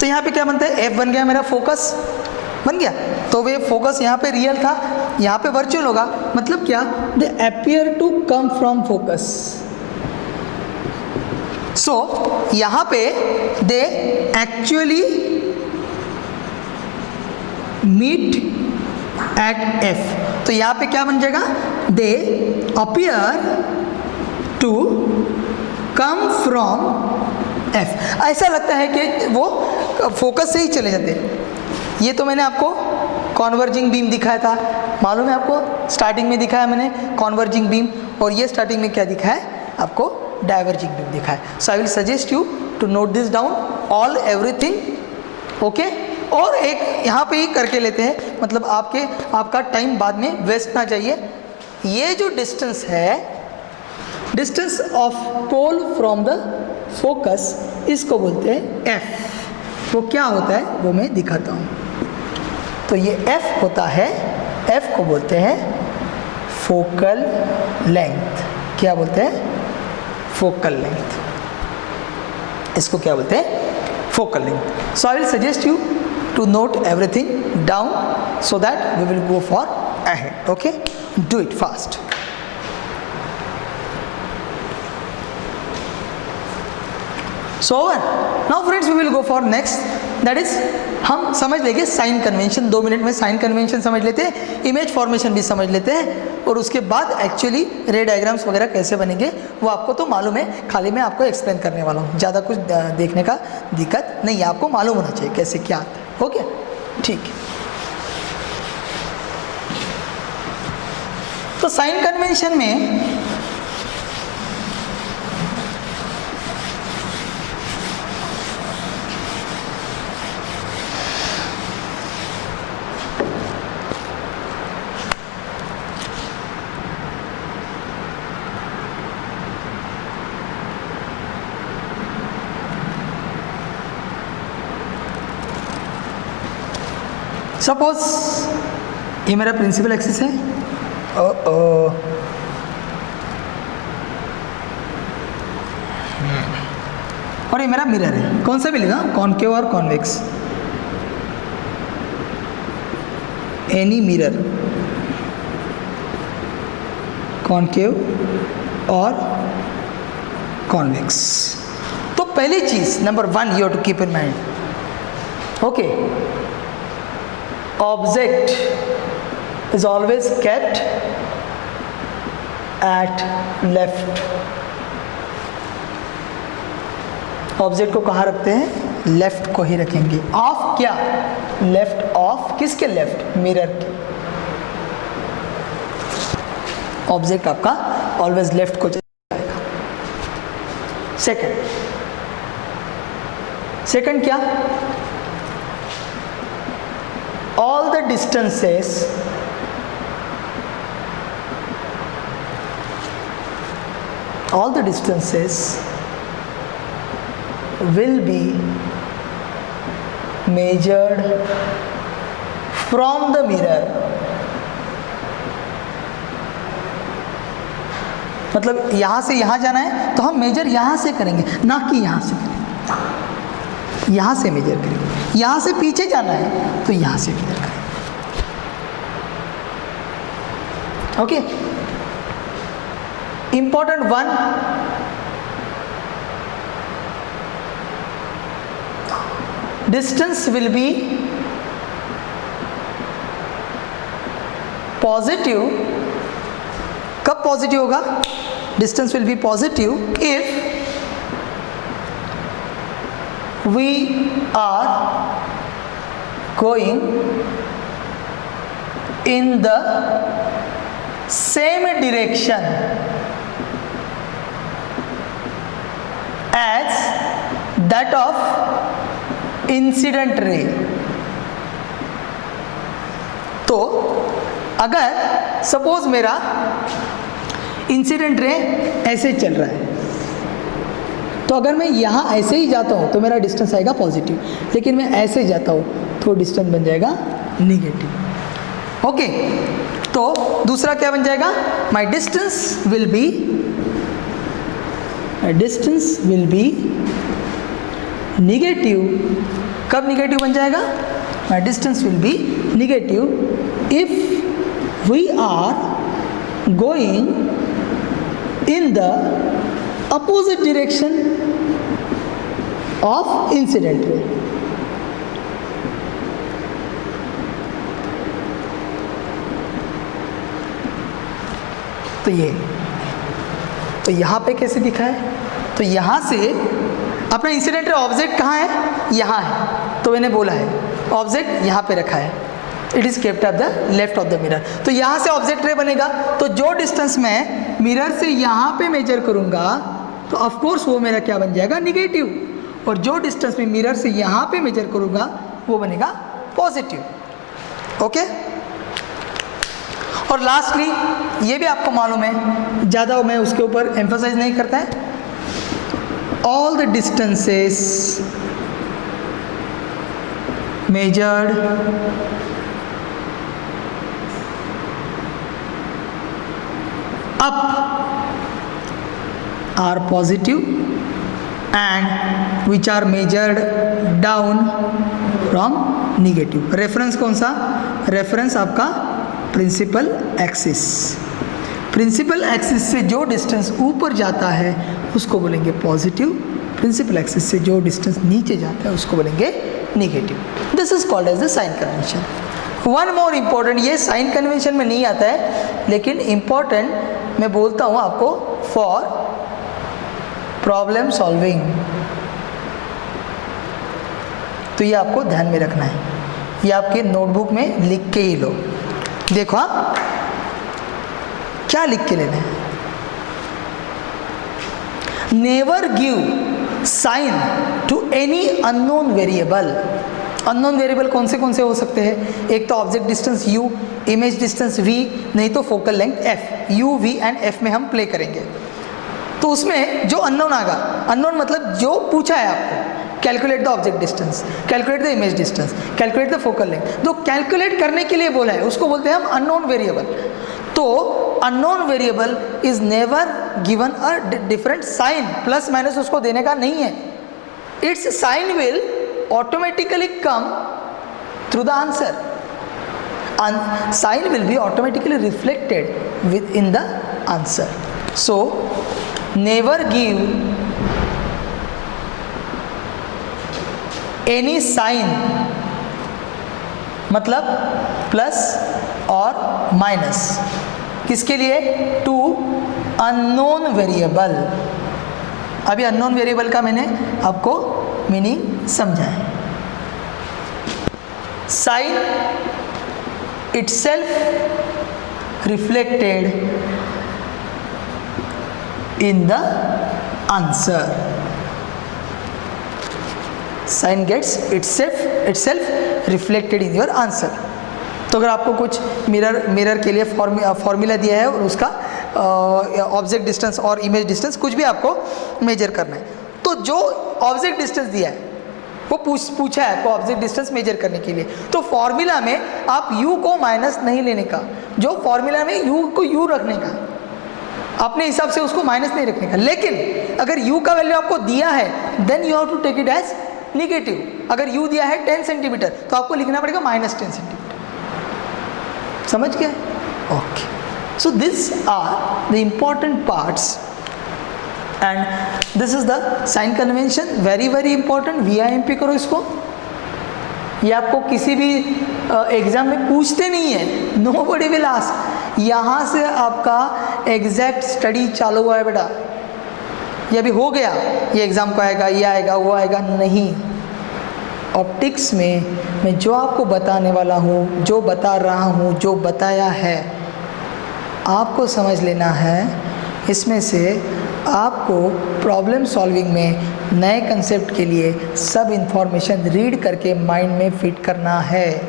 तो यहाँ पे क्या बनता है, F बन गया मेरा, फोकस बन गया। तो वे फोकस यहाँ पे रियल था, यहाँ पे वर्चुअल होगा। मतलब क्या, they appear to come from focus. So यहाँ पे they actually meet at F। तो यहाँ पे क्या बन जाएगा, they appear to come from F। ऐसा लगता है कि वो फोकस से ही चले जाते हैं। ये तो मैंने आपको कॉन्वर्जिंग बीम दिखाया था, मालूम है आपको, स्टार्टिंग में दिखाया मैंने कॉन्वर्जिंग बीम, और ये स्टार्टिंग में क्या दिखा है आपको, डाइवर्जिंग बीम दिखा है। So I will suggest you to note this down all everything, okay. और एक यहाँ पे ही करके लेते हैं, मतलब आपका टाइम बाद में वेस्ट ना चाहिए। ये जो डिस्टेंस है, distance of pole from the focus, इसको बोलते हैं F। वो क्या होता है वो मैं दिखाता हूँ। तो ये F होता है, F को बोलते हैं फोकल लेंथ। क्या बोलते हैं, फोकल लेंथ। इसको क्या बोलते हैं, focal length. So I will suggest you to note everything down so that we will go for ahead, okay? Do it fast. So now friends, we will go for next, that is हम समझ लेंगे साइन कन्वेंशन। 2 मिनट में साइन कन्वेंशन समझ लेते हैं, इमेज फॉर्मेशन भी समझ लेते हैं, और उसके बाद एक्चुअली रे डायग्राम्स वगैरह कैसे बनेंगे वो आपको तो मालूम है, खाली मैं आपको एक्सप्लेन करने वाला हूँ। ज़्यादा कुछ देखने का दिक्कत नहीं है, आपको मालूम होना चाहिए कैसे क्या आता है, ओके, ठीक है। तो साइन कन्वेंशन में सपोज ये मेरा प्रिंसिपल एक्सिस है, और ये मेरा मिरर है। कौन सा भी लेना, कॉनकेव और कॉन्वेक्स, एनी मिरर, कॉनकेव और कॉन्वेक्स। तो पहली चीज number 1 you have to keep in mind, okay, object is always kept at left। Object को कहाँ रखते हैं, लेफ्ट को ही रखेंगे। ऑफ क्या, लेफ्ट ऑफ, किसके लेफ्ट, मिरर के। ऑब्जेक्ट आपका ऑलवेज लेफ्ट को जाएगा। सेकंड क्या, all the distances will be measured from the mirror। मतलब यहाँ से यहाँ जाना है तो हम मेजर यहाँ से करेंगे, ना कि यहाँ से करेंगे, यहाँ से मेजर करेंगे। यहाँ से पीछे जाना है तो यहाँ से मेजर करेंगे, okay. Important 1, distance will B positive. कब पॉजिटिव होगा, distance will B positive if we are going in the same direction as that of incident ray. तो अगर सपोज मेरा इंसिडेंट रे ऐसे चल रहा है, तो अगर मैं यहाँ ऐसे ही जाता हूँ तो मेरा डिस्टेंस आएगा पॉजिटिव, लेकिन मैं ऐसे जाता हूँ तो डिस्टेंस बन जाएगा निगेटिव। ओके, तो दूसरा क्या बन जाएगा, my distance will be negative. कब निगेटिव बन जाएगा, my distance will be negative if we are going in the opposite direction of incident ray. तो यहाँ पे कैसे दिखा है, तो यहाँ से अपना इंसिडेंट रे ऑब्जेक्ट कहाँ है, यहाँ है, तो मैंने बोला है ऑब्जेक्ट यहाँ पे रखा है, it is kept at the left of the mirror. तो यहाँ से ऑब्जेक्ट रे बनेगा, तो जो डिस्टेंस मैं मिरर से यहाँ पे मेजर करूँगा तो ऑफ कोर्स वो मेरा क्या बन जाएगा, निगेटिव, और जो डिस्टेंस मैं मिरर से यहाँ पे मेजर करूँगा वो बनेगा पॉजिटिव। ओके, और लास्टली ये भी आपको मालूम है, ज़्यादा मैं उसके ऊपर एम्फसाइज नहीं करता है, all the distances measured up are positive and which are measured down from negative. Reference कौन सा, रेफरेंस आपका प्रिंसिपल एक्सिस। प्रिंसिपल एक्सिस से जो डिस्टेंस ऊपर जाता है उसको बोलेंगे पॉजिटिव, प्रिंसिपल एक्सिस से जो डिस्टेंस नीचे जाता है उसको बोलेंगे negative. This is called as the sign convention. One more important, ये साइन कन्वेंशन में नहीं आता है लेकिन इम्पॉर्टेंट मैं बोलता हूँ आपको, फॉर प्रॉब्लम सॉल्विंग, तो ये आपको ध्यान में रखना है, ये आपके नोटबुक में लिख के ही लो। देखो हाँ, क्या लिख के लेना है, never give sign to any unknown variable. Unknown variable कौन से हो सकते हैं, एक तो object distance u, image distance v, नहीं तो focal length f। u, v and f में हम प्ले करेंगे, तो उसमें जो अननोन आएगा, अननोन मतलब जो पूछा है आपको, calculate the object distance, calculate the image distance, calculate the focal length, तो कैलकुलेट करने के लिए बोला है उसको बोलते हैं हम अननोन वेरिएबल। तो unknown variable is never given a different sign, plus minus उसको देने का नहीं है, it's sign will automatically come through the answer, and sign will be automatically reflected within the answer. So never give any sign, मतलब प्लस और माइनस, किसके लिए, टू अननोन वेरिएबल। अभी अननोन वेरिएबल का मैंने आपको मीनिंग समझा है। Sign itself reflected in the answer. Sign gets itself reflected in your answer. तो अगर आपको कुछ मिरर के लिए फॉर्मूला दिया है और उसका ऑब्जेक्ट डिस्टेंस और इमेज डिस्टेंस कुछ भी आपको मेजर करना है, तो जो ऑब्जेक्ट डिस्टेंस दिया है वो पूछा है आपको ऑब्जेक्ट डिस्टेंस मेजर करने के लिए, तो फॉर्मूला में आप u को माइनस नहीं लेने का, जो फॉर्मूला में u को u रखने का, अपने हिसाब से उसको माइनस नहीं रखने का। लेकिन अगर u का वैल्यू आपको दिया है then you have to take it as negative. अगर u दिया है 10 सेंटीमीटर तो आपको लिखना पड़ेगा -10 सेंटीमीटर। समझ गए? Okay, so this are the important parts and this is the sign convention, very important. VIMP करो इसको, ये आपको किसी भी एग्जाम में पूछते नहीं है, नोबडी विल आस्क। यहाँ से आपका एग्जैक्ट स्टडी चालू हुआ है बेटा, ये अभी हो गया, ये एग्जाम को आएगा, ये आएगा, वो आएगा, नहीं। ऑप्टिक्स में मैं जो आपको बताने वाला हूँ, जो बता रहा हूँ, जो बताया है, आपको समझ लेना है। इसमें से आपको प्रॉब्लम सॉल्विंग में नए कंसेप्ट के लिए सब इंफॉर्मेशन रीड करके माइंड में फिट करना है।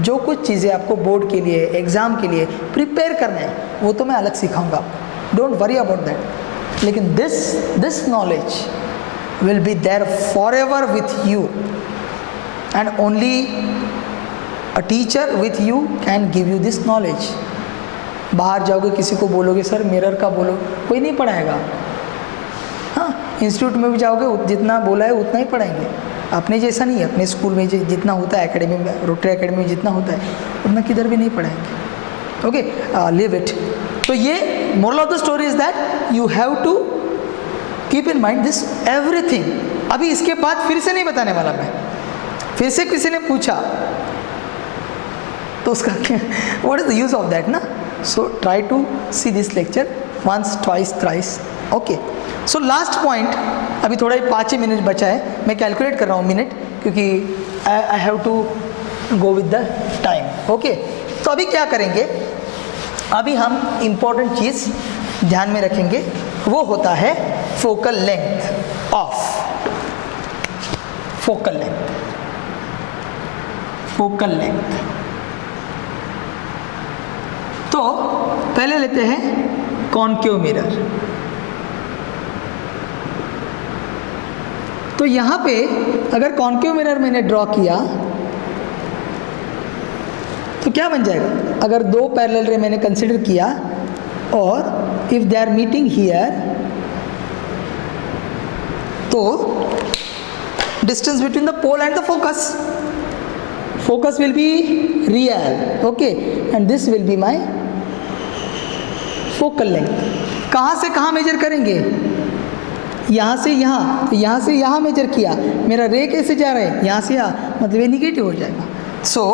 जो कुछ चीज़ें आपको बोर्ड के लिए, एग्ज़ाम के लिए प्रिपेयर करना है, वो तो मैं अलग सिखाऊंगा, डोंट वरी अबाउट दैट। लेकिन this knowledge will be there forever with you, and only a teacher with you can give you this knowledge. बाहर जाओगे, किसी को बोलोगे सर मिरर का बोलो, कोई नहीं पढ़ाएगा। हाँ, इंस्टीट्यूट में भी जाओगे, जितना बोला है उतना ही पढ़ाएंगे, अपने जैसा नहीं है। अपने स्कूल में जितना होता है, एकेडमी में, रोटरी एकेडमी में जितना होता है, उतना किधर भी नहीं पढ़ाएंगे। Okay, leave it. तो ये moral of the story is that you have to keep in mind this everything. अभी इसके बाद फिर से नहीं बताने वाला मैं। फिर से किसी ने पूछा तो उसका what is the use of that ना। So try to see this lecture once, twice, thrice. Okay, so last point, अभी थोड़ा ही 5 ही मिनट बचा है, मैं कैलकुलेट कर रहा हूँ मिनट, क्योंकि I have to go with the time. Okay, तो अभी क्या करेंगे, अभी हम इम्पोर्टेंट चीज़ ध्यान में रखेंगे, वो होता है focal length of, focal length, focal length. तो पहले लेते हैं कॉनकेव मिरर। तो यहाँ पे अगर कॉनकेव मिरर मैंने ड्रॉ किया तो क्या बन जाएगा, अगर 2 पैरेलल रे मैंने कंसिडर किया और if they are meeting here, तो distance between the pole and the focus, focus will be real, okay, and this will be my focal length। कहाँ से कहाँ मेजर करेंगे, यहाँ से यहाँ, तो यहाँ से यहाँ मेजर किया, मेरा रे कैसे जा रहा है, यहाँ से यहाँ, मतलब ये निगेटिव हो जाएगा। So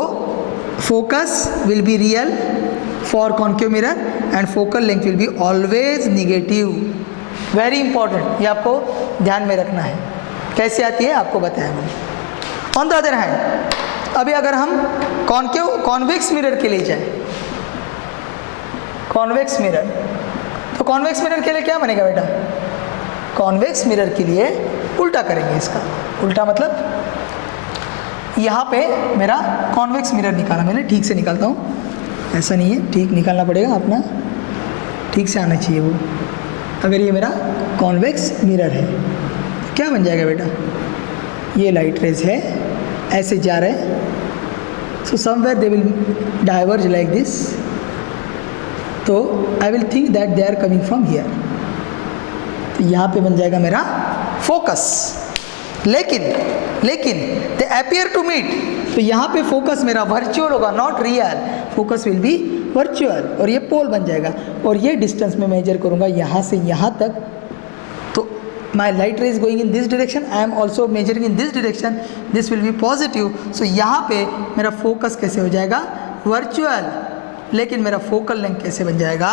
focus will be real for concave mirror and focal length will be always negative. Very important, ये आपको ध्यान में रखना है। कैसे आती है आपको बताया मैंने। ऑन द अदर हैंड, अभी अगर हम कॉन्वेक्स मिरर के लिए जाए, कॉन्वेक्स मिरर, तो कॉन्वेक्स मिरर के लिए क्या बनेगा बेटा, कॉन्वेक्स मिरर के लिए उल्टा करेंगे इसका। उल्टा मतलब यहाँ पे मेरा कॉन्वेक्स मिरर निकाला मैंने, ठीक से निकालता हूँ, ऐसा नहीं है, ठीक निकालना पड़ेगा अपना, ठीक से आना चाहिए वो। अगर ये मेरा कॉन्वेक्स मिरर है तो क्या बन जाएगा बेटा, ये लाइट रेज है, ऐसे जा रहे, so somewhere they will diverge like this, तो I will think that they are coming from here, तो यहाँ पे बन जाएगा मेरा फोकस। लेकिन दे अपीयर टू मीट, तो यहाँ पे फोकस मेरा वर्चुअल होगा, not real, focus will be virtual, और ये पोल बन जाएगा। और ये डिस्टेंस में मेजर करूँगा यहाँ से यहाँ तक, तो my light ray is going in this direction, I am also measuring in this direction, this will be positive। so यहाँ पे मेरा फोकस कैसे हो जाएगा, वर्चुअल, लेकिन मेरा फोकल लेंथ कैसे बन जाएगा,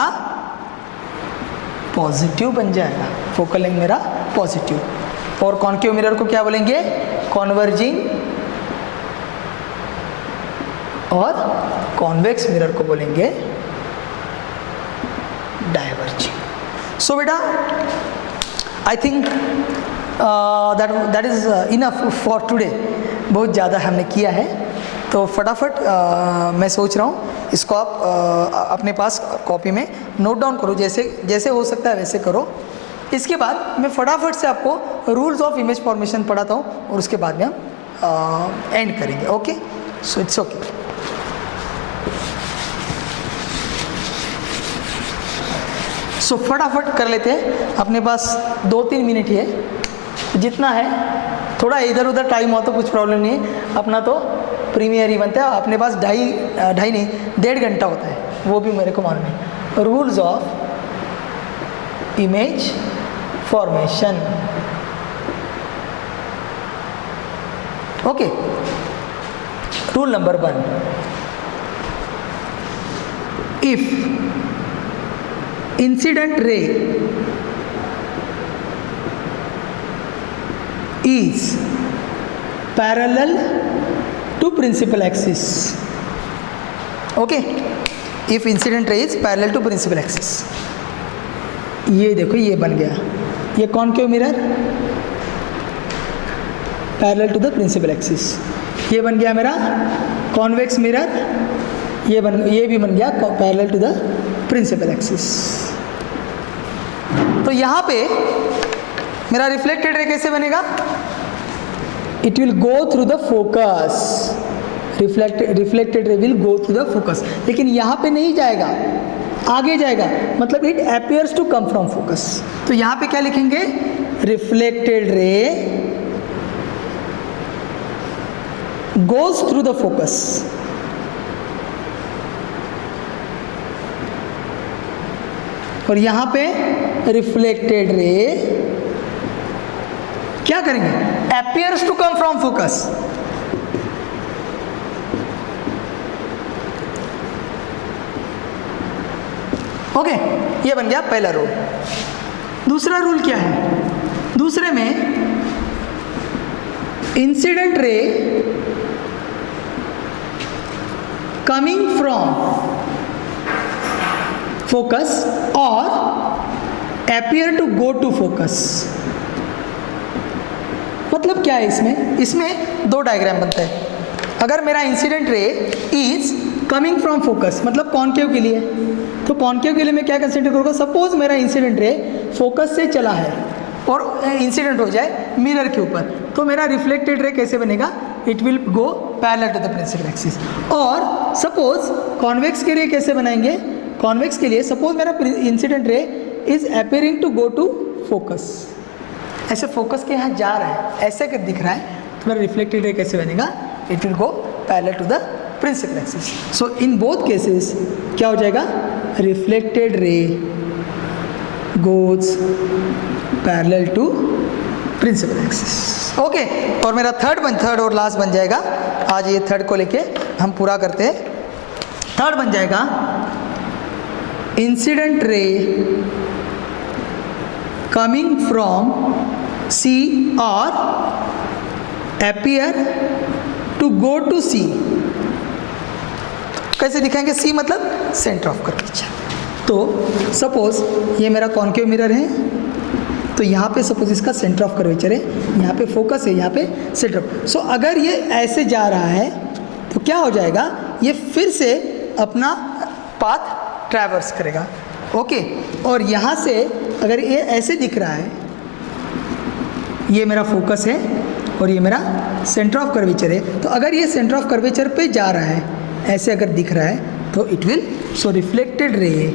पॉजिटिव बन जाएगा, फोकल लेंथ मेरा पॉजिटिव। और कॉनकेव मिरर को क्या बोलेंगे, कॉन्वर्जिंग, और कॉन्वेक्स मिरर को बोलेंगे डाइवर्जिंग। सो बेटा I think that is enough for today. बहुत ज़्यादा हमने किया है, तो फटाफट मैं सोच रहा हूँ इसको आप अपने पास कॉपी में नोट डाउन करो, जैसे हो सकता है वैसे करो। इसके बाद मैं फटाफट से आपको रूल्स ऑफ इमेज फॉर्मेशन पढ़ाता हूँ, और उसके बाद में हम एंड करेंगे। Okay, so it's okay. So फटाफट कर लेते हैं, अपने पास 2-3 मिनट ही है, जितना है। थोड़ा इधर उधर टाइम हो तो कुछ प्रॉब्लम नहीं है, अपना तो प्रीमियर ही बनता है। अपने पास ढाई नहीं 1.5 घंटा होता है, वो भी मेरे को मालूम है। Rules of image formation, okay. Rule number 1, if incident ray is parallel to principal axis, okay, if incident ray is parallel to principal axis, ये देखो ये बन गया, ये concave mirror parallel to the principal axis. ये बन गया मेरा कॉन्वेक्स मिरर, ये भी बन गया parallel to the principal axis. तो यहाँ पे मेरा रिफ्लेक्टेड रे कैसे बनेगा? It will go through the focus, reflected ray will go through the focus, लेकिन यहाँ पे नहीं जाएगा, आगे जाएगा, मतलब it appears to come from focus. तो यहाँ पे क्या लिखेंगे? Reflected ray goes through the focus, और यहां पे रिफ्लेक्टेड रे क्या करेंगे? appears to come from focus। Okay, ये बन गया पहला रूल। दूसरा रूल क्या है? दूसरे में incident ray coming from focus or appear to go to focus। मतलब क्या है इसमें? इसमें दो डायग्राम बनते हैं। अगर मेरा incident ray is coming from focus, मतलब कॉनकेव के लिए, तो कॉनकेव के लिए मैं क्या कंसिडर करूँगा? सपोज मेरा इंसिडेंट रे फोकस से चला है और इंसिडेंट हो जाए मिरर के ऊपर, तो मेरा रिफ्लेक्टेड रे कैसे बनेगा? It will go parallel to the principal axis. और सपोज कॉन्वेक्स के लिए कैसे बनाएंगे? कॉन्वेक्स के लिए सपोज मेरा incident ray is appearing to go to focus, ऐसे फोकस के यहाँ जा रहा है, ऐसे कर दिख रहा है, तो मेरा रिफ्लेक्टेड रे कैसे बनेगा? It will go parallel to the principal axis. So in both cases क्या हो जाएगा? Reflected ray goes parallel to principal axis. Okay, और मेरा थर्ड और लास्ट बन जाएगा, आज ये थर्ड को लेके हम पूरा करते हैं। थर्ड बन जाएगा इंसिडेंट रे कमिंग फ्रॉम सी और अपीयर टू गो टू सी। कैसे दिखाएंगे? सी मतलब सेंटर ऑफ कर्वेचर। तो सपोज ये मेरा कॉनकेव मिरर है, तो यहाँ पे सपोज इसका सेंटर ऑफ कर्वेचर है, यहाँ पे फोकस है, यहाँ पे सेंटर ऑफ। सो अगर ये ऐसे जा रहा है तो क्या हो जाएगा? ये फिर से अपना पाथ ट्रैवर्स करेगा। ओके, और यहाँ से अगर ये ऐसे दिख रहा है, ये मेरा फोकस है और ये मेरा सेंटर ऑफ कर्वेचर है, तो अगर ये सेंटर ऑफ कर्वेचर पे जा रहा है, ऐसे अगर दिख रहा है, तो it will so reflected ray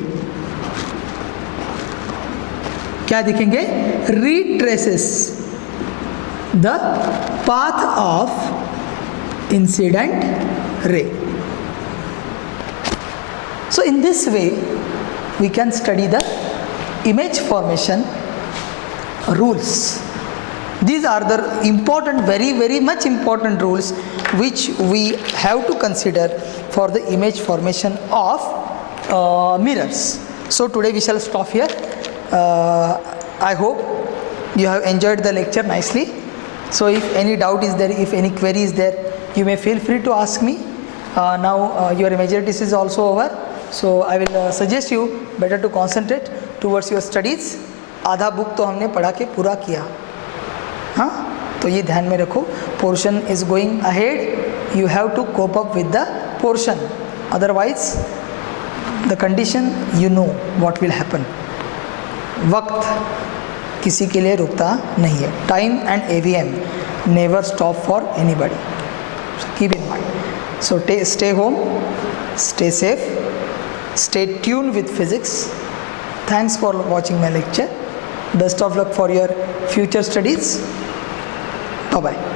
क्या दिखेंगे? Retraces the path of incident ray. So in this way we can study the image formation rules. These are the important, very much important rules which we have to consider for the image formation of mirrors. So today we shall stop here. I hope you have enjoyed the lecture nicely. So if any doubt is there, if any query is there, you may feel free to ask me. Now your majorities is also over, so I will suggest you better to concentrate towards your studies. आधा बुक तो हमने पढ़ा के पूरा किया, हाँ, तो ये ध्यान में रखो। Portion is going ahead, you have to cope up with the portion, otherwise the condition you know what will happen. वक्त किसी के लिए रुकता नहीं है। Time and AVM never stop for anybody, keep in mind. So stay home, stay safe, stay tuned with physics. Thanks for watching my lecture. Best of luck for your future studies. Bye bye.